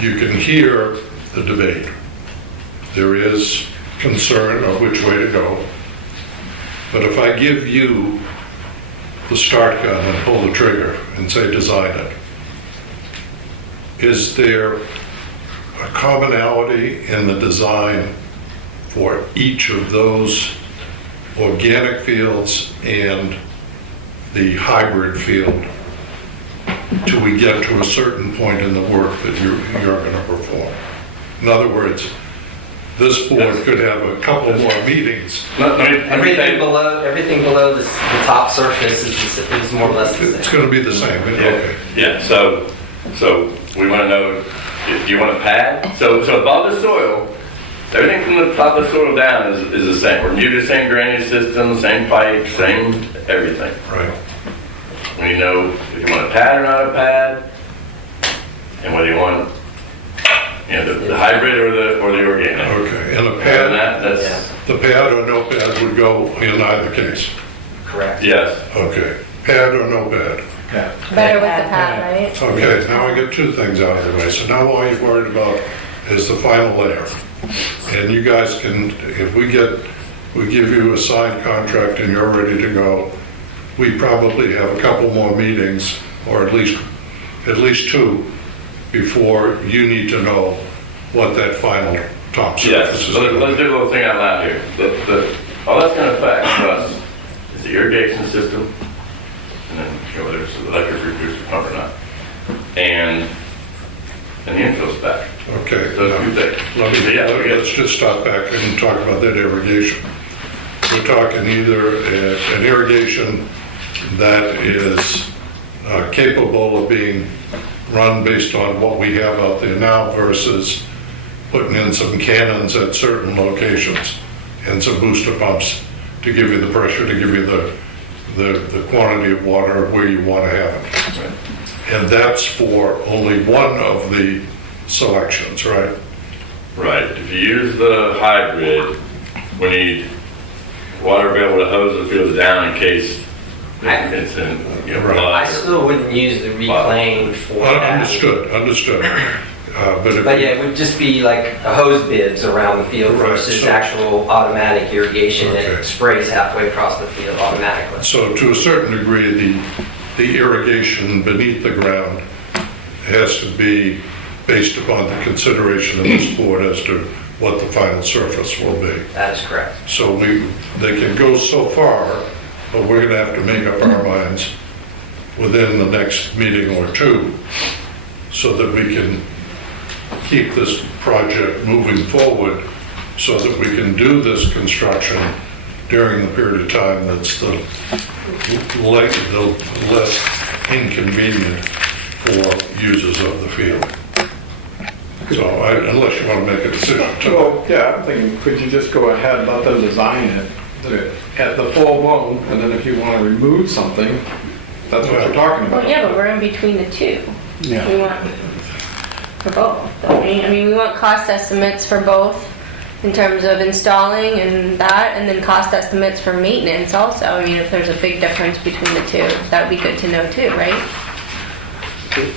You can hear the debate. There is concern of which way to go. But if I give you the start gun and pull the trigger and say design it, is there a commonality in the design for each of those organic fields and the hybrid field till we get to a certain point in the work that you're going to perform? In other words, this board could have a couple more meetings. Everything below the top surface is more or less the same. It's going to be the same, okay. yeah, so we want to know, do you want a pad? So above the soil, everything from the top of the soil down is the same. We're new to the same drainage system, same pipe, same everything. Right. We know if you want a pad or not a pad, and whether you want the hybrid or the organic. Okay, and a And pad, that's the pad or no pad would go in either case? Correct. yes. Okay, pad or no pad? Better with the pad, right? Okay, now I get two things out of the way. So now all you're worried about is the final layer. And you guys can, if we give you a signed contract and you're ready to go, we probably have a couple more meetings, or at least two, before you need to know what that final top Yes, surface is so going to let's be. do a little thing out loud here. All that's going to affect us is the irrigation system, and then whether it's electric reducer pump or not, and the infill spec. Okay, Those two things. let's just stop back and talk about that irrigation. We're talking either an irrigation that is capable of being run based on what we have out there now versus putting in some cannons at certain locations and some booster pumps to give you the pressure, to give you the quantity of water where you want to have it. Right. And that's for only one of the selections, right? Right. If you use the hybrid, we need water available to hose the fields down in case it's in Right. blood. I still wouldn't use the reclaim for that. Understood. But yeah, it would just be like a hose bibs around the field Right, versus so- actual automatic irrigation Okay. that sprays halfway across the field automatically. So to a certain degree, the irrigation beneath the ground has to be based upon the consideration of this board as to what the final surface will be. That is correct. So they can go so far, but we're gonna have to make up our minds within the next meeting or two so that we can keep this project moving forward so that we can do this construction during the period of time that's the less inconvenient for users of the field. So unless you want to make a decision tonight. Well, yeah, I'm thinking, could you just go ahead, let them design it at the full blown, and then if you want to remove something, that's what you're talking about. Well, yeah, but we're in between the two. Yeah. We want for both, don't we? I mean, we want cost estimates for both in terms of installing and that, and then cost estimates for maintenance also. I mean, if there's a big difference between the two, that would be good to know too, right?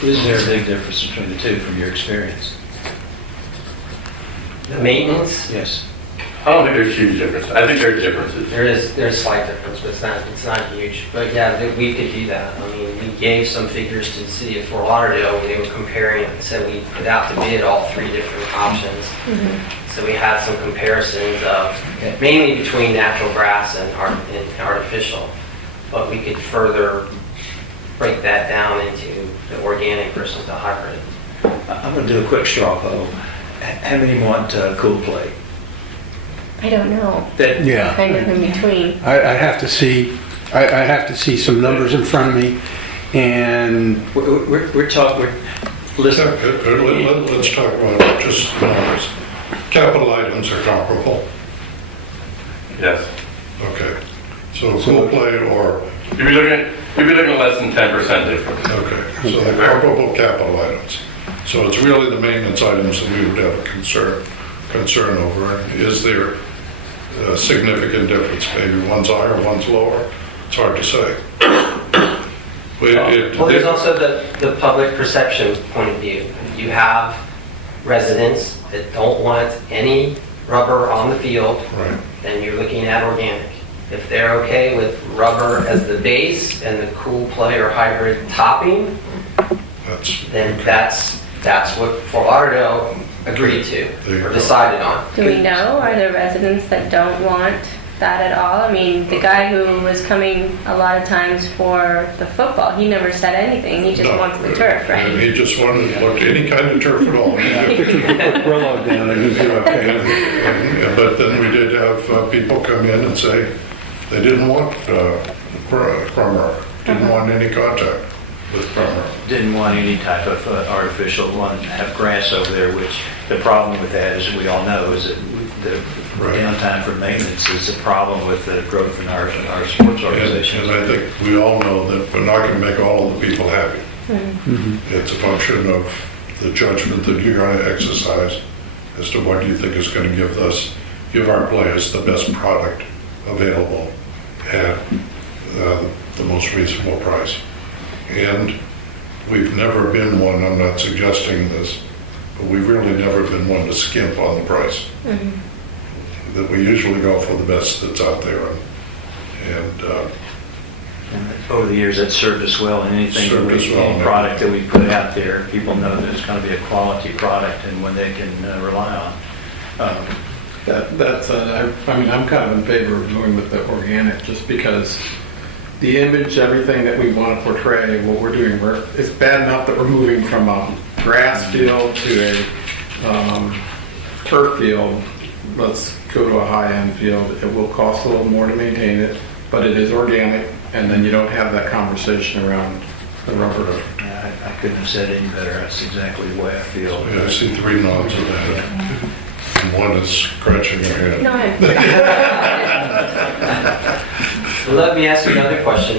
Is there a big difference between the two from your experience? The maintenance, Yes. I don't think there's huge difference. I think there's differences. there's slight difference, but it's not huge. But yeah, we could do that. I mean, we gave some figures to the city of Fort Lauderdale when they were comparing, said we put out to bid all three different options. So we had some comparisons of mainly between natural grass and artificial, but we could further break that down into the organic versus the hybrid. I'm going to do a quick straw poll. How many want cool plate? I don't know. Yeah. Kind of in between. I have to see, I have to see some numbers in front of me, and We're talking, listen, Let's talk about just numbers. Capital items are comparable. Yes. Okay. So cool plate or, You'd be looking at less than 10% difference. okay, so they're comparable capital items. So it's really the maintenance items that we would have a concern over. And is there a significant difference? Maybe one's higher, one's lower. It's hard to say. Well, there's also the public perception point of view. You have residents that don't want any rubber on the field, Right. then you're looking at organic. If they're okay with rubber as the base and the cool play or hybrid topping, then that's what Fort Lauderdale agreed to or decided on. Do we know? Are there residents that don't want that at all? I mean, the guy who was coming a lot of times for the football, he never said anything. He just No. wants the turf, And right? he just wanted to look any kind of turf at all. put Brillo down and he's okay. But then we did have people come in and say they didn't want crummer, didn't want any contact with crummer. didn't want any type of artificial one, have grass over there, which the problem with that, as we all know, is that the Right. downtime for maintenance is a problem with the growth in our sports organizations. And I think we all know that we're not going to make all of the people happy. It's a function of the judgment that you're going to exercise as to what you think is going to give our players the best product available at the most reasonable price. And we've never been one, I'm not suggesting this, but we've really never been one to skimp on the price. That we usually go for the best that's out there. And Over the years, that's served us well, and any product that we put out there, people know that it's going to be a quality product and one they can rely on. I mean, I'm kind of in favor of going with the organic just because the image, everything that we want to portray, what we're doing, it's bad enough that we're moving from a grass field to a turf field. Let's go to a high-end field. It will cost a little more to maintain it, but it is organic, and then you don't have that conversation around the rubber. I couldn't have said it any better. That's exactly the way I feel. yeah, I see three nods of that. And one is scratching her head. No, Well, let me ask you another question.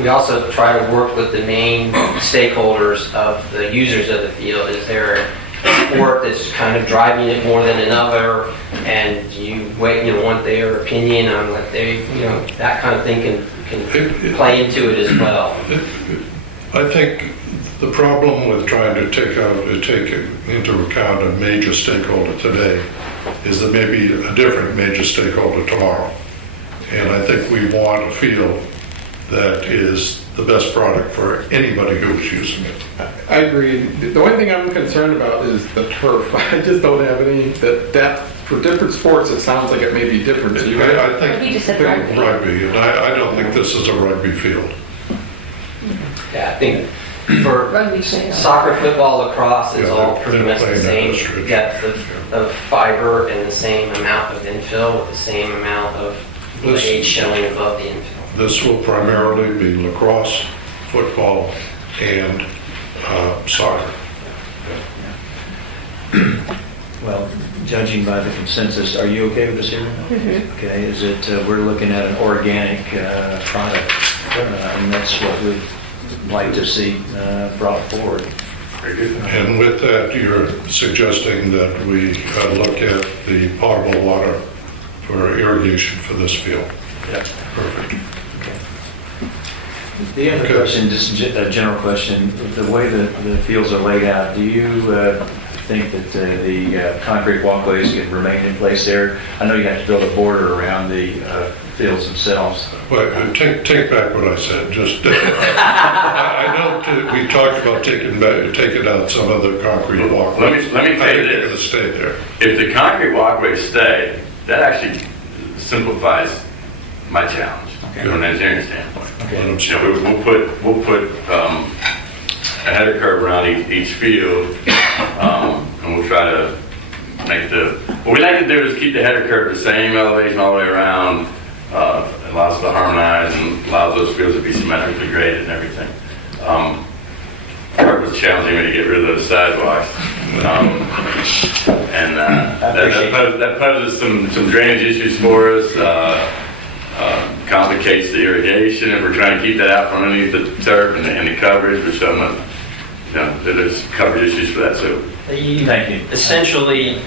We also try to work with the main stakeholders of the users of the field. Is there a sport that's kind of driving it more than another, and you want their opinion on what they, that kind of thing can play into it as well? I think the problem with trying to take into account a major stakeholder today is there may be a different major stakeholder tomorrow. And I think we want a field that is the best product for anybody who's using it. I agree. The only thing I'm concerned about is the turf. I just don't have any, that for different sports, it sounds like it may be different. So you guys, I He think just said rugby. rugby, and I don't think this is a rugby field. Yeah, I think for Rugby playing. soccer, football, lacrosse, it's Yeah, all they're pretty much the playing same that stretch. depth of fiber and the same amount of infill with the same amount of This- blade showing above the infill. This will primarily be lacrosse, football, and soccer. Well, judging by the consensus, are you okay with this here? Okay, is it, we're looking at an organic product, and that's what we'd like to see brought forward. And with that, you're suggesting that we look at the potable water for irrigation for this field? Yeah. Perfect. The other Okay. question, just a general question, the way that the fields are laid out, do you think that the concrete walkways can remain in place there? I know you have to build a border around the fields themselves. Well, take back what I said, just, I know we talked about taking out some of the concrete walkways. Let me tell you I think they're this. gonna stay there. If the concrete walkways stay, that actually simplifies my challenge from an engineering standpoint. Let 'em You know, we'll put a header curve around each field, and we'll try to make what we like to do is keep the header curve the same elevation all the way around. It allows us to harmonize and allows those fields to be symmetrically graded and everything. It was challenging me to get rid of those sidewalks. And that poses some drainage issues for us. Complicates the irrigation if we're trying to keep that out from underneath the turf and the coverage, which there's coverage issues for that too. You Thank you. essentially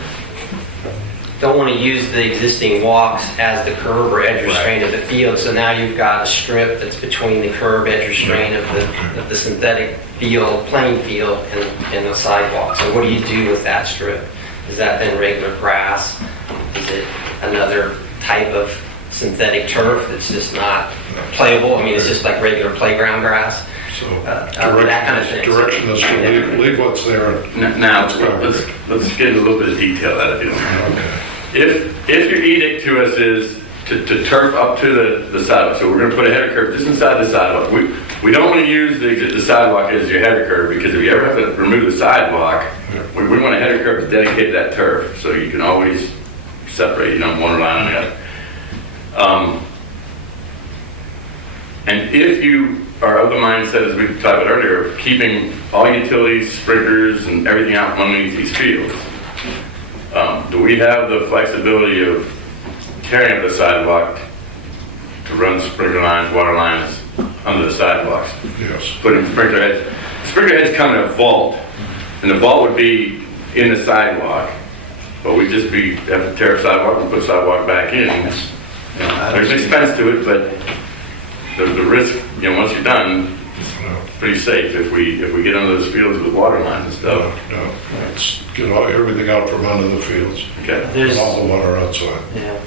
don't want to use the existing walks as the curb or edge restraint of the field, so now you've got a strip that's between the curb edge restraint of the synthetic field, playing field, and the sidewalk. So what do you do with that strip? Is that then regular grass? Is it another type of synthetic turf that's just not playable? I mean, it's just like regular playground grass. So that kind of thing. direction is to leave what's there. Now, let's get into a little bit of detail out of it. Okay. If your edict to us is to turf up to the sidewalk, so we're going to put a header curve just inside the sidewalk. We don't want to use the sidewalk as your header curve, because if you ever have to remove the sidewalk, we want a header curve to dedicate that turf, so you can always separate, one line on the other. And if you are of the mindset, as we talked about earlier, of keeping all utilities, sprinklers, and everything out from underneath these fields, do we have the flexibility of carrying up the sidewalk to run sprinkler lines, water lines under the sidewalks? Yes. Putting sprinkler heads. Sprinkler heads come in a vault, and the vault would be in the sidewalk, but we just have to tear a sidewalk and put sidewalk back in. There's expense to it, but the risk, once you're done, it's pretty safe if we get under those fields with water lines and stuff. No, let's get everything out from under the fields. Okay. And all the water outside. Yeah.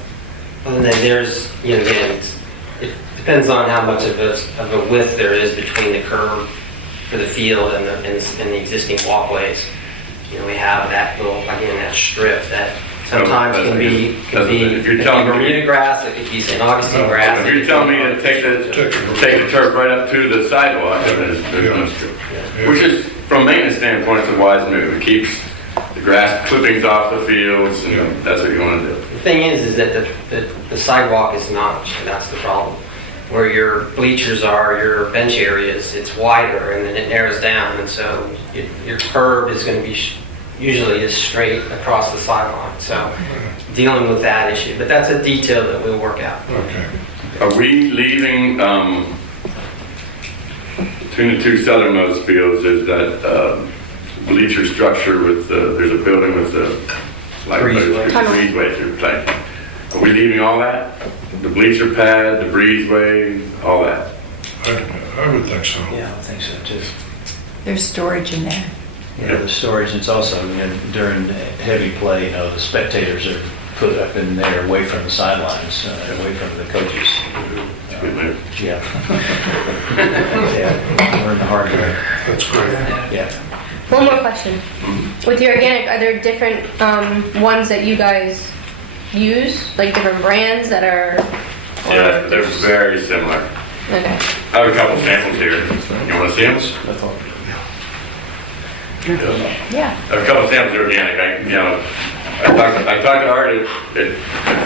And then there's, again, it depends on how much of a width there is between the curb for the field and the existing walkways. We have that little, again, that strip that sometimes can be If you're telling me- Bermuda grass, it could be St. Augustine grass. If you're telling me to take the turf right up to the sidewalk, there's no strip. Which is, from a maintenance standpoint, it's a wise move. It keeps the grass clippings off the fields, and that's what you want to do. The thing is that the sidewalk is notched, and that's the problem. Where your bleachers are, your bench areas, it's wider, and then it narrows down, and so your curb is going to be usually just straight across the sideline. So dealing with that issue, but that's a detail that we'll work out. Okay. Are we leaving, between the two southernmost fields, there's that bleacher structure with there's a building with the breezeway through. Are we leaving all that? The bleacher pad, the breezeway, all that? I would think so. Yeah, I think so too. There's storage in there. The storage, it's also, during heavy play, the spectators are put up in there away from the sidelines, away from the coaches. Good move. Yeah. Yeah, learn the hard way. That's great. Yeah. One more question. With your organic, are there different ones that you guys use? Like different brands that are... Yeah, they're very similar. Okay. I have a couple samples here. You want to see them? That's all. Yeah. I have a couple samples of organic. I talked to Art at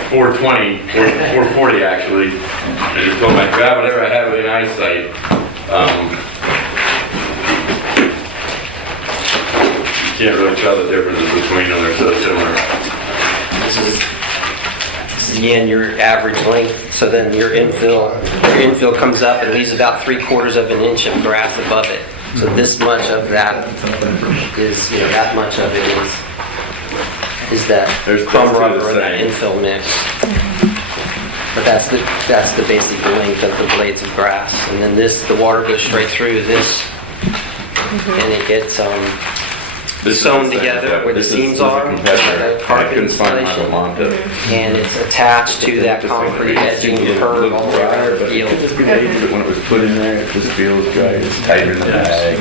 420, 440 actually. I just told him I'd grab whatever I have within eyesight. You can't really tell the differences between them. They're so similar. This is again your average length. So then your infill comes up and leaves about 3/4 of an inch of grass above it. So this much of that is, that much of it is that There's crumb two rubber the or that same. infill mix. But that's the basic length of the blades of grass. And then the water goes straight through this, and it gets sewn together where the seams are, the carpet installation, and it's attached to that concrete edging curve all the way around the field. When it was put in there, it just feels good. It's tighter in the bag.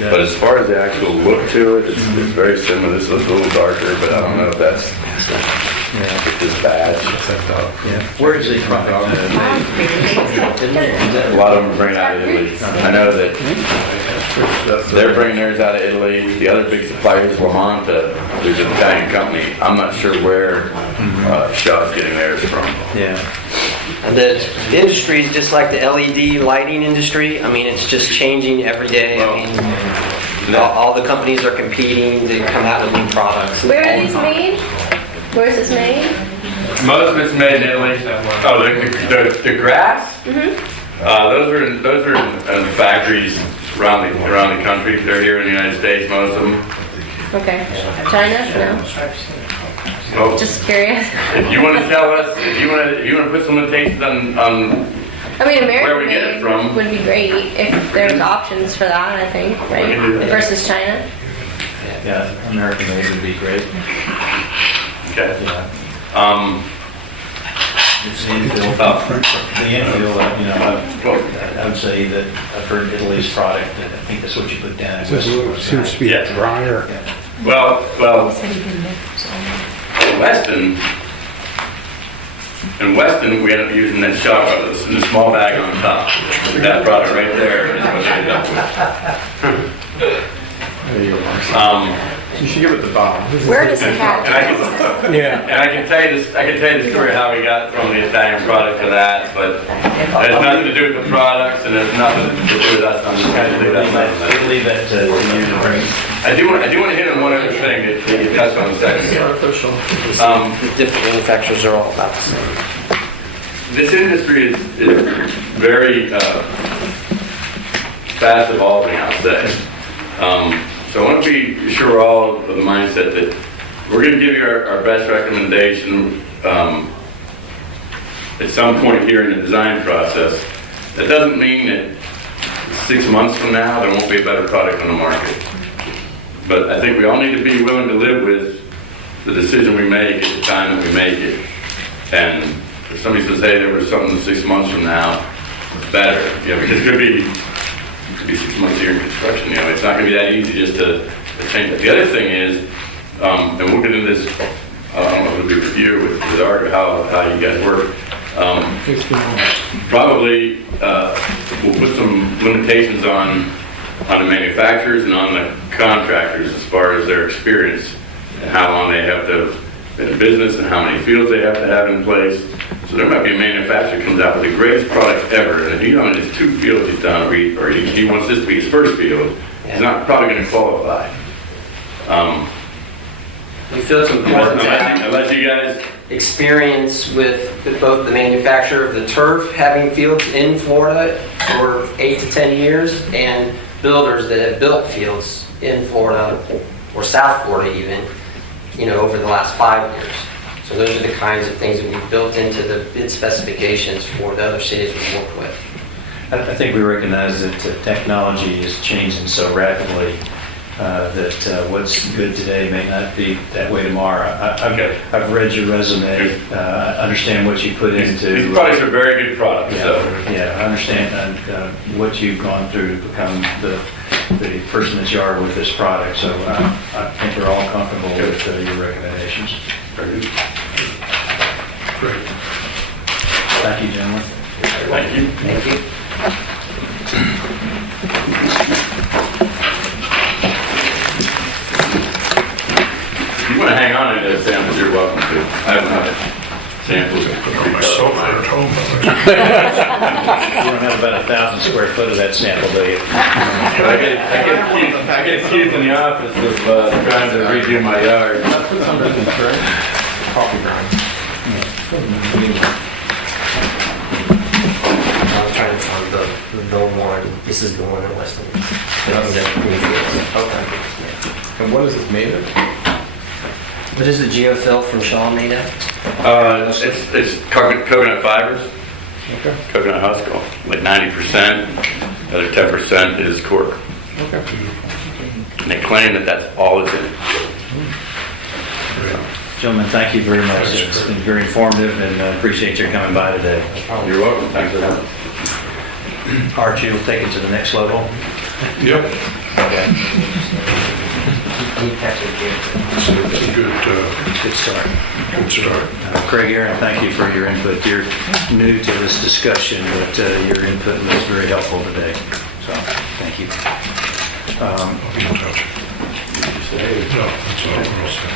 But as far as the actual look to it, it's very similar. This looks a little darker, but I don't know if that's this badge. Yeah. Where is the product made? A lot of them are bringing out of Italy. I know that they're bringing theirs out of Italy. The other big supplier is Lamanta, who's an Italian company. I'm not sure where Shaw's getting theirs from. Yeah. And the industry is just like the LED lighting industry. I mean, it's just changing every day. I mean, all the companies are competing to come out with new products. Where are these made? Where is this made? Most of it's made in Italy. Oh, the grass? Those are in factories around the country. They're here in the United States, most of them. Okay. China? No. Oh, Just curious. if you want to tell us, if you want to put some limitations on I mean, Where we American get it made from. would be great if there's options for that, I think, right? We can do that. Versus China. Yeah, American made would be great. okay. It's the infill. The infill, I would say that for Italy's product, I think that's what you put down. It seems to be Yeah. drier. Well, in Weston, we ended up using that shot in the small bag on top. That product right there is what they ended up with. You should give it the bottom. Where does it have? And I can tell you the story how we got from the Italian product to that, but it has nothing to do with the products and it has nothing to do with us. I'm just kind of Leave that to you to bring. I do want to hit on one other thing that you touched on a second ago. The different manufacturers are all about the same. This industry is very fast evolving, I'll say. So I want to be sure we're all of the mindset that we're going to give you our best recommendation at some point here in the design process. That doesn't mean that 6 months from now there won't be a better product on the market. But I think we all need to be willing to live with the decision we make at the time that we make it. And if somebody says, hey, there was something 6 months from now, better. Because it could be 6 months here in construction. It's not going to be that easy just to change it. The other thing is, and we'll get into this, I don't know if it'll be with you, with Art, or how you guys work. Probably we'll put some limitations on the manufacturers and on the contractors as far as their experience and how long they have to have in business and how many fields they have to have in place. So there might be a manufacturer who comes out with the greatest product ever, and if he only has 2 fields he's done, or he wants this to be his first field, he's not probably going to qualify. We feel it's important to have Unless you guys... experience with both the manufacturer of the turf having fields in Florida for 8 to 10 years and builders that have built fields in Florida or South Florida even, over the last 5 years. So those are the kinds of things that we've built into the bid specifications for the other cities we work with. I think we recognize that technology is changing so rapidly that what's good today may not be that way tomorrow. I've read your resume, I understand what you put into. These products are very good products, so. Yeah, I understand what you've gone through to become the person that you are with this product, so I think we're all comfortable with your recommendations. Very good. Great. Thank you, gentlemen. Thank you. Thank you. If you want to hang on to those samples, you're welcome to. I haven't had samples. Put on my sofa at home. You don't have about 1,000 square foot of that sample, do you? I get accused in the office of trying to redo my yard. Let's put some in the tray. Coffee ground. I'm trying to find the one. This is the one in Weston. Okay. And what is this made of? What is the geofill from Shaw made of? It's coconut fibers, Okay. coconut husk, like 90%. The other 10% is cork. Okay. And they claim that that's all it's in. Gentlemen, thank you very much. It's been very informative, and appreciate your coming by today. You're welcome. Thanks for that. Archie will take it to the next level. Yep, Okay. it's a Good start. good start. Craig Aaron, thank you for your input. You're new to this discussion, but your input was very helpful today. So, thank you. I'll be in touch. No, that's all. We're all set.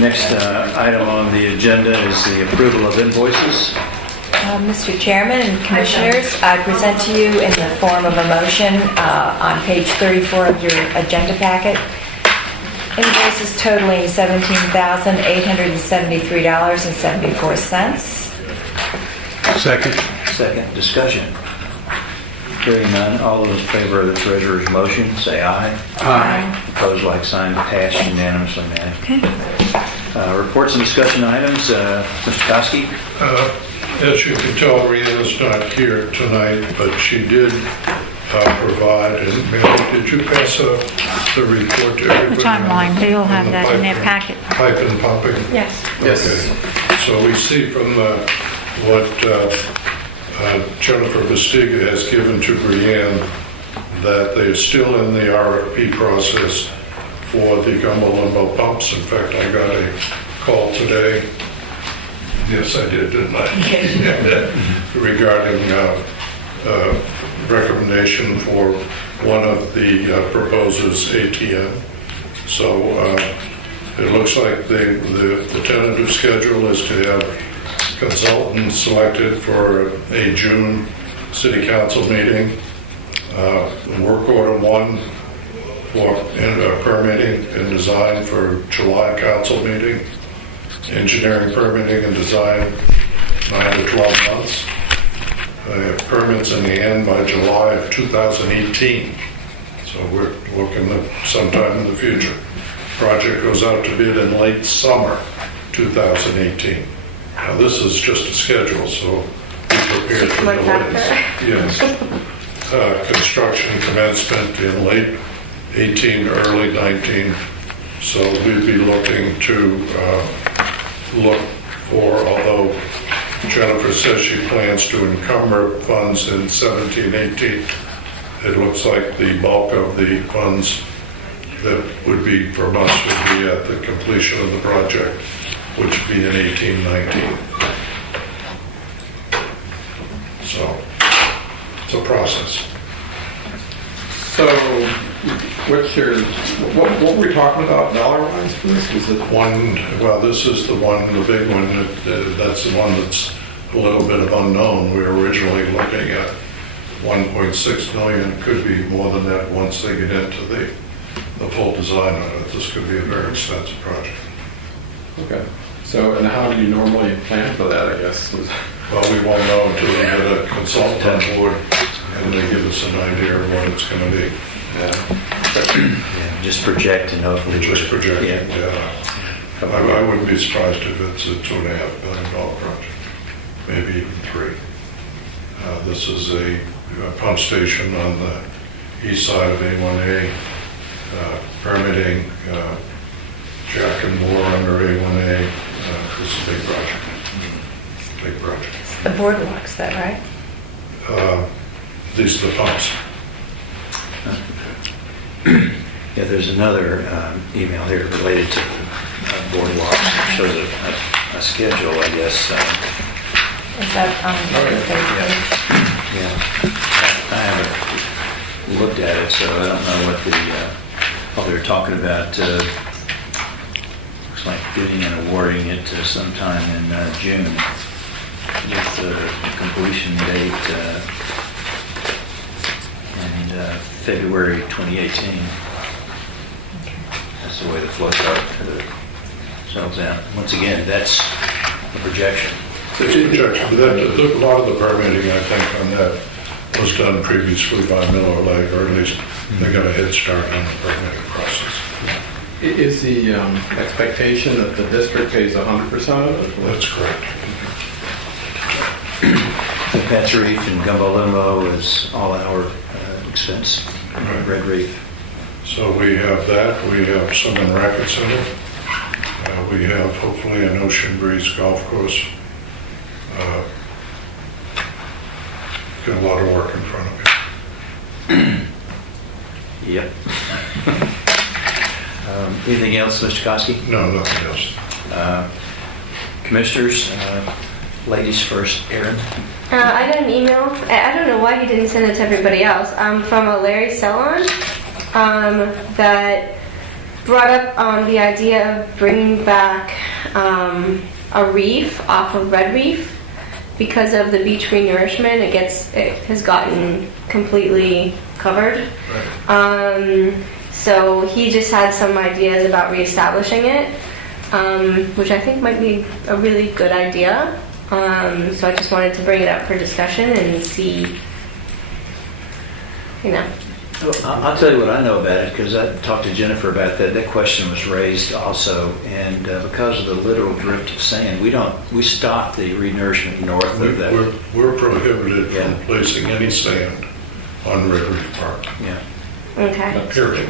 Next item on the agenda is the approval of invoices. Mr. Chairman and Commissioners, I present to you in the form of a motion on page 34 of your agenda packet. Invoices totaling $17,873.74. Second. Second, discussion. Hearing none, all those in favor of the treasurer's motion, say aye. Aye. Opposed, like sign, passed unanimously, ma'am. Okay. Reports and discussion items, Mr. Kosky. As you can tell, Rita's not here tonight, but she did provide, and Mary, did you pass the report to everybody? The timeline, they all have On the that in their pipe- packet. Pipe and pumping? Yes. Okay. So we see from what Jennifer Bastiga has given to Brianne that they're still in the RFP process for the gumbo limbo pumps. In fact, I got a call today. Yes, I did, didn't I? Regarding recommendation for one of the proposers, ATM. So it looks like the tentative schedule is to have consultants selected for a June city council meeting. Work order 1 for permitting and design for July council meeting. Engineering, permitting, and design, 9 to 12 months. Permits in the end by July of 2018. So we're looking at sometime in the future. Project goes out to bid in late summer 2018. Now this is just a schedule, so be prepared for What's delays. after? Yes. Construction commencement in late 18, early 19. So we'd be looking to look for, although Jennifer says she plans to encumber funds in 17, 18, it looks like the bulk of the funds that would be from us would be at the completion of the project, which would be in 18, 19. So it's a process. So, what were we talking about dollar-wise for this? Was it Well, this is the big one, that's the one that's a little bit of unknown. We were originally looking at 1.6 million, could be more than that once they get into the full design of it. This could be a very expensive project. Okay. So, and how do you normally plan for that, I guess? Well, we won't know until we get a consultant on board and they give us an idea of what it's going to be. Yeah, just project and hopefully. Just projecting, Yeah. yeah. I wouldn't be surprised if it's a $2.5 billion project, maybe even $3. This is a pump station on the east side of A1A, permitting, Jack and Moore under A1A. This is a big project. Big project. The boardwalk, is that right? These are the pumps. Yeah, there's another email here related to boardwalks. It shows a schedule, I guess. Is that on the third page? Yeah, I haven't looked at it, so I don't know what they were talking about. Looks like bidding and awarding it sometime in June with the completion date in February 2018. That's the way the flow chart sells out. Once again, that's a projection. It's a projection, but a lot of the permitting, I think, on that was done previously by Miller Lake, or at least they got a head start on the permitting process. Is the expectation that the district pays 100% of it? That's correct. The Pat's Reef and Gumbo Limo is all our expense. Right. Red Reef. So we have that, we have some in Racket Center, we have hopefully an Ocean Breeze golf course. Got a lot of work in front of you. Yep. Anything else, Mr. Koski? No, nothing else. Commissioners, ladies first. Aaron? I got an email. I don't know why he didn't send it to everybody else. From a Larry Sellon that brought up the idea of bringing back a reef off of Red Reef because of the beach renourishment. It has gotten completely covered. Right. So he just had some ideas about reestablishing it, which I think might be a really good idea. So I just wanted to bring it up for discussion and see, I'll tell you what I know about it, because I talked to Jennifer about that. That question was raised also, and because of the literal drift of sand, we stop the renourishment north of that. We're prohibited from placing any sand on Red Reef Park. Yeah. okay. Period.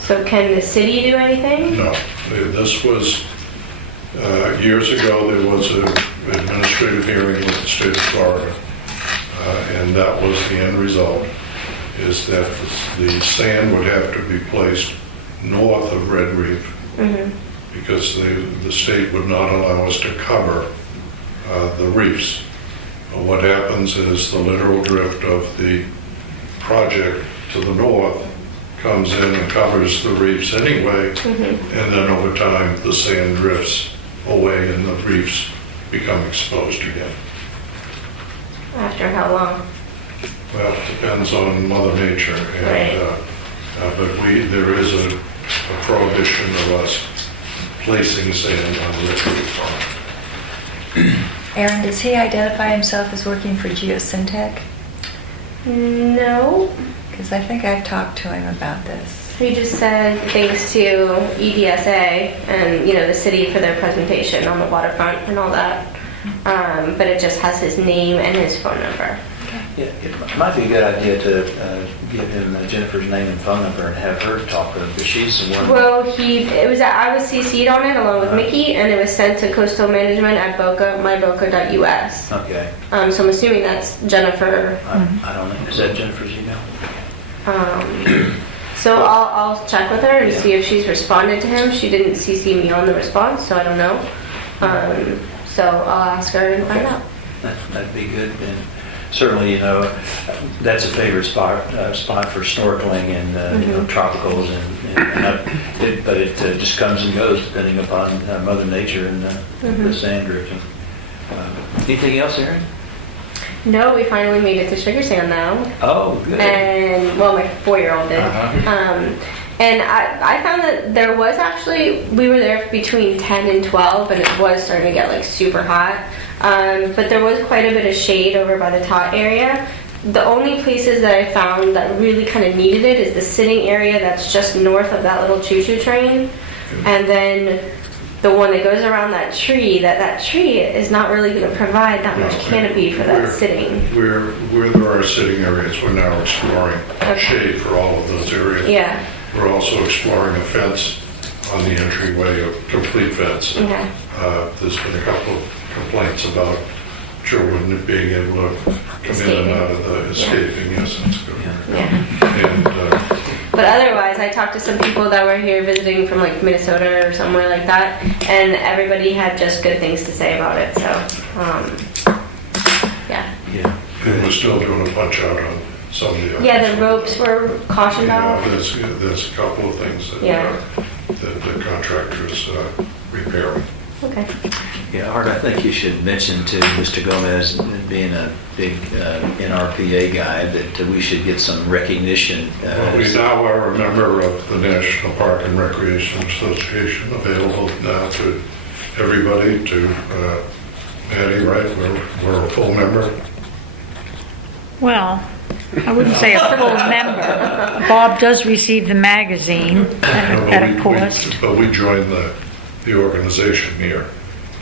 So can the city do anything? No, this was, years ago, there was an administrative hearing with the state of Florida, and that was the end result, is that the sand would have to be placed north of Red Reef, because the state would not allow us to cover the reefs. What happens is the literal drift of the project to the north comes in and covers the reefs anyway, and then over time the sand drifts away and the reefs become exposed again. After how long? Well, it depends on Mother Nature, and Right. but there is a prohibition of us placing sand on Red Reef Park. Aaron, does he identify himself as working for Geosyntec? No. Because I think I've talked to him about this. He just said thanks to EDSA and the city for their presentation on the waterfront and all that. But it just has his name and his phone number. Yeah, it might be a good idea to give him Jennifer's name and phone number and have her talk to him, because she's the one. Well, I was CC'd on it along with Mickey, and it was sent to coastal management at myboca.us. Okay. So I'm assuming that's Jennifer. I don't know. Is that Jennifer's email? So I'll check with her and Yeah. see if she's responded to him. She didn't CC me on the response, so I don't know. So I'll ask her and find out. That'd be good. And certainly, that's a favorite spot for snorkeling and tropicals, but it just comes and goes depending upon Mother Nature and the sand drifting. Anything else, Aaron? No, we finally made it to Sugar Sand now. Oh, good. And, well, my 4-year-old did. And I found that there was we were there between 10 and 12, and it was starting to get super hot. But there was quite a bit of shade over by the top area. The only places that I found that really kind of needed it is the sitting area that's just north of that little choo-choo train. And then the one that goes around that tree, that tree is not really going to provide that much canopy for that sitting. Where there are sitting areas, we're now exploring shade for all of those areas. Yeah. We're also exploring a fence on the entryway, a complete fence. Okay. There's been a couple of complaints about children being able to come in and out of the escaping, yes, that's good. Yeah. And, But otherwise, I talked to some people that were here visiting from like Minnesota or somewhere like that, and everybody had just good things to say about it. So, yeah. and we're still doing a punch out on some of the others. Yeah, the ropes were cautioned Yeah, off. there's a couple of things that that the contractor's repairing. Okay. Yeah, Art, I think you should mention to Mr. Gomez, being a big NRPA guy, that we should get some recognition. We now are a member of the National Park and Recreation Association, available now to everybody, to Patty, right? We're a full member. Well, I wouldn't say a full member. Bob does receive the magazine at a cost. But we joined the organization here.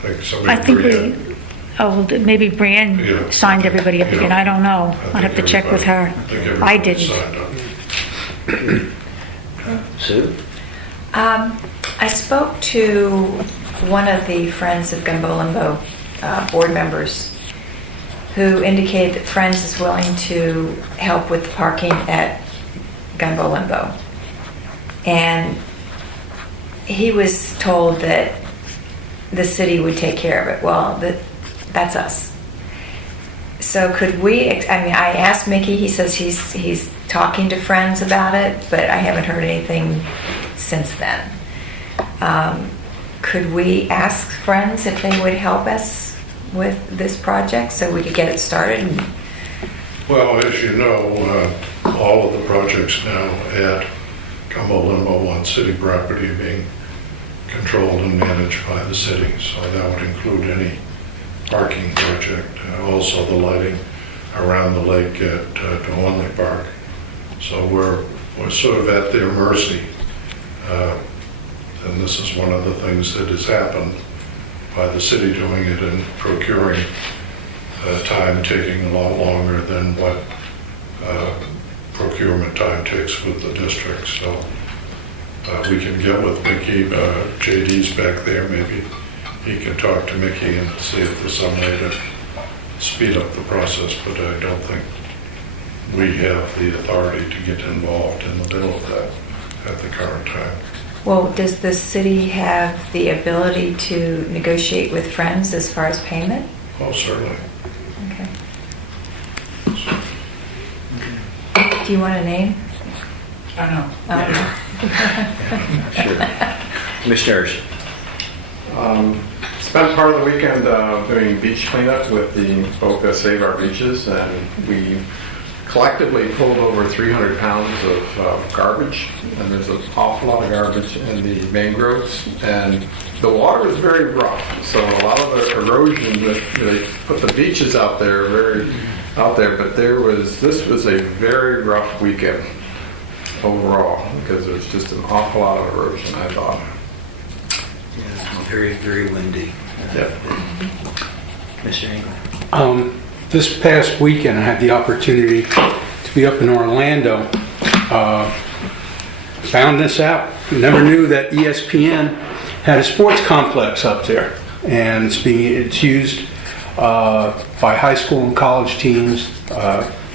Like somebody I think Brienne- maybe Brienne signed everybody up again. I don't know. I'll have to check with her. I didn't. signed up. Sue? I spoke to one of the Friends of Gumbo Limbo board members who indicated that Friends is willing to help with the parking at Gumbo Limbo. And he was told that the city would take care of it. Well, that's us. So could we, I asked Mickey, he says he's talking to Friends about it, but I haven't heard anything since then. Could we ask Friends if they would help us with this project so we could get it started? Well, as you know, all of the projects now at Gumbo Limbo on city property are being controlled and managed by the city. So that would include any parking project, also the lighting around the lake at Dwanley Park. So we're sort of at their mercy. And this is one of the things that has happened by the city doing it and procuring time taking a lot longer than what procurement time takes with the district. So we can get with Mickey, JD's back there, maybe he can talk to Mickey and see if there's some way to speed up the process, but I don't think we have the authority to get involved in the middle of that at the current time. Well, does the city have the ability to negotiate with Friends as far as payment? Oh, certainly. Okay. Do you want a name? I know. Sure. Commissioners? Spent part of the weekend doing beach cleanup with the Boca Save Our Beaches, and we collectively pulled over 300 pounds of garbage, and there's an awful lot of garbage in the mangroves, and the water is very rough, so a lot of the erosion, they put the beaches out there, but this was a very rough weekend overall, because there's just an awful lot of erosion, I thought. Yeah, very, very windy. Yep. Mr. England? This past weekend, I had the opportunity to be up in Orlando. Found this out. Never knew that ESPN had a sports complex up there, and it's used by high school and college teams.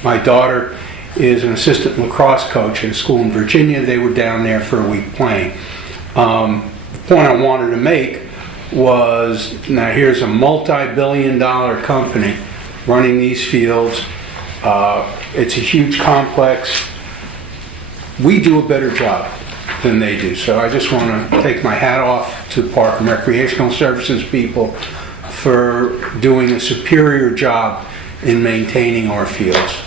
My daughter is an assistant lacrosse coach at a school in Virginia. They were down there for a week playing. The point I wanted to make was, now here's a multi-billion-dollar company running these fields. It's a huge complex. We do a better job than they do. So I just want to take my hat off to Park and Recreational Services people for doing a superior job in maintaining our fields.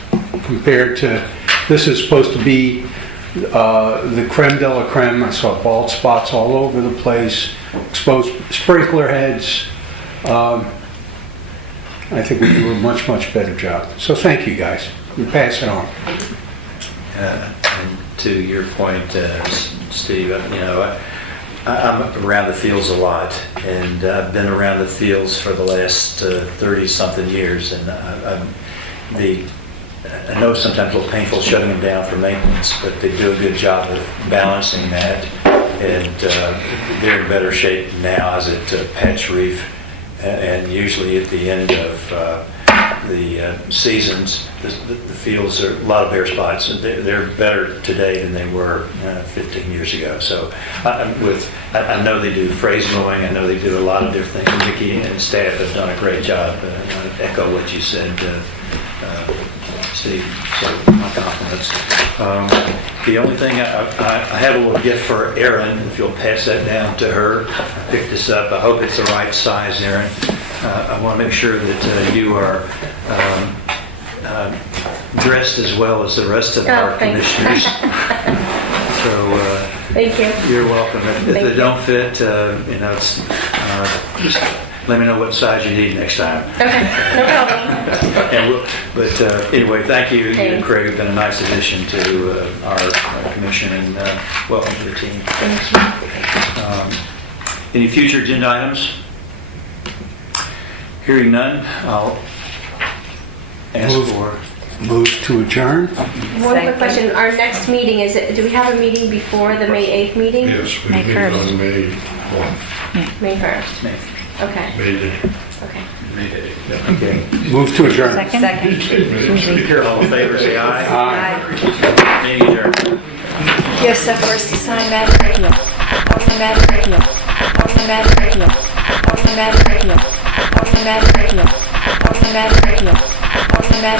Compared to, this is supposed to be the creme de la creme. I saw bald spots all over the place, exposed sprinkler heads. I think we do a much, much better job. So thank you guys. We pass it on. And to your point, Steve, I'm around the fields a lot, and I've been around the fields for the last 30-something years, and I know sometimes a little painful shutting them down for maintenance, but they do a good job of balancing that, and they're in better shape now as at Patch Reef, and usually at the end of the seasons, the fields are a lot of bare spots, and they're better today than they were 15 years ago. So I know they do phrase mowing, I know they do a lot of different things. Mickey and staff have done a great job. I echo what you said, Steve, so my compliments. The only thing, I have a little gift for Erin, if you'll pass that down to her. I picked this up, I hope it's the right size, Erin. I want to make sure that you are dressed as well as the rest of our thanks. commissioners. So Thank you. you're welcome. If they don't fit, it's just let me know what size you need next time. Okay, no problem. But anyway, thank you. You and Thanks. Craig have been a nice addition to our commission, and welcome to the team. Thank you. Any future agenda items? Hearing none, I'll ask for. Move to adjourn? One quick question. Our next meeting, do we have a meeting before the May 8th meeting? Yes, we May meet 1st. on May 1. May 1st. May. Okay, May Day. okay. Okay. Move to adjourn. Second? Susie. All in favor, say aye. Aye. Meeting adjourned. Yes, so first to sign that. On the matter. On the matter. On the matter. On the matter. On the matter. On the matter.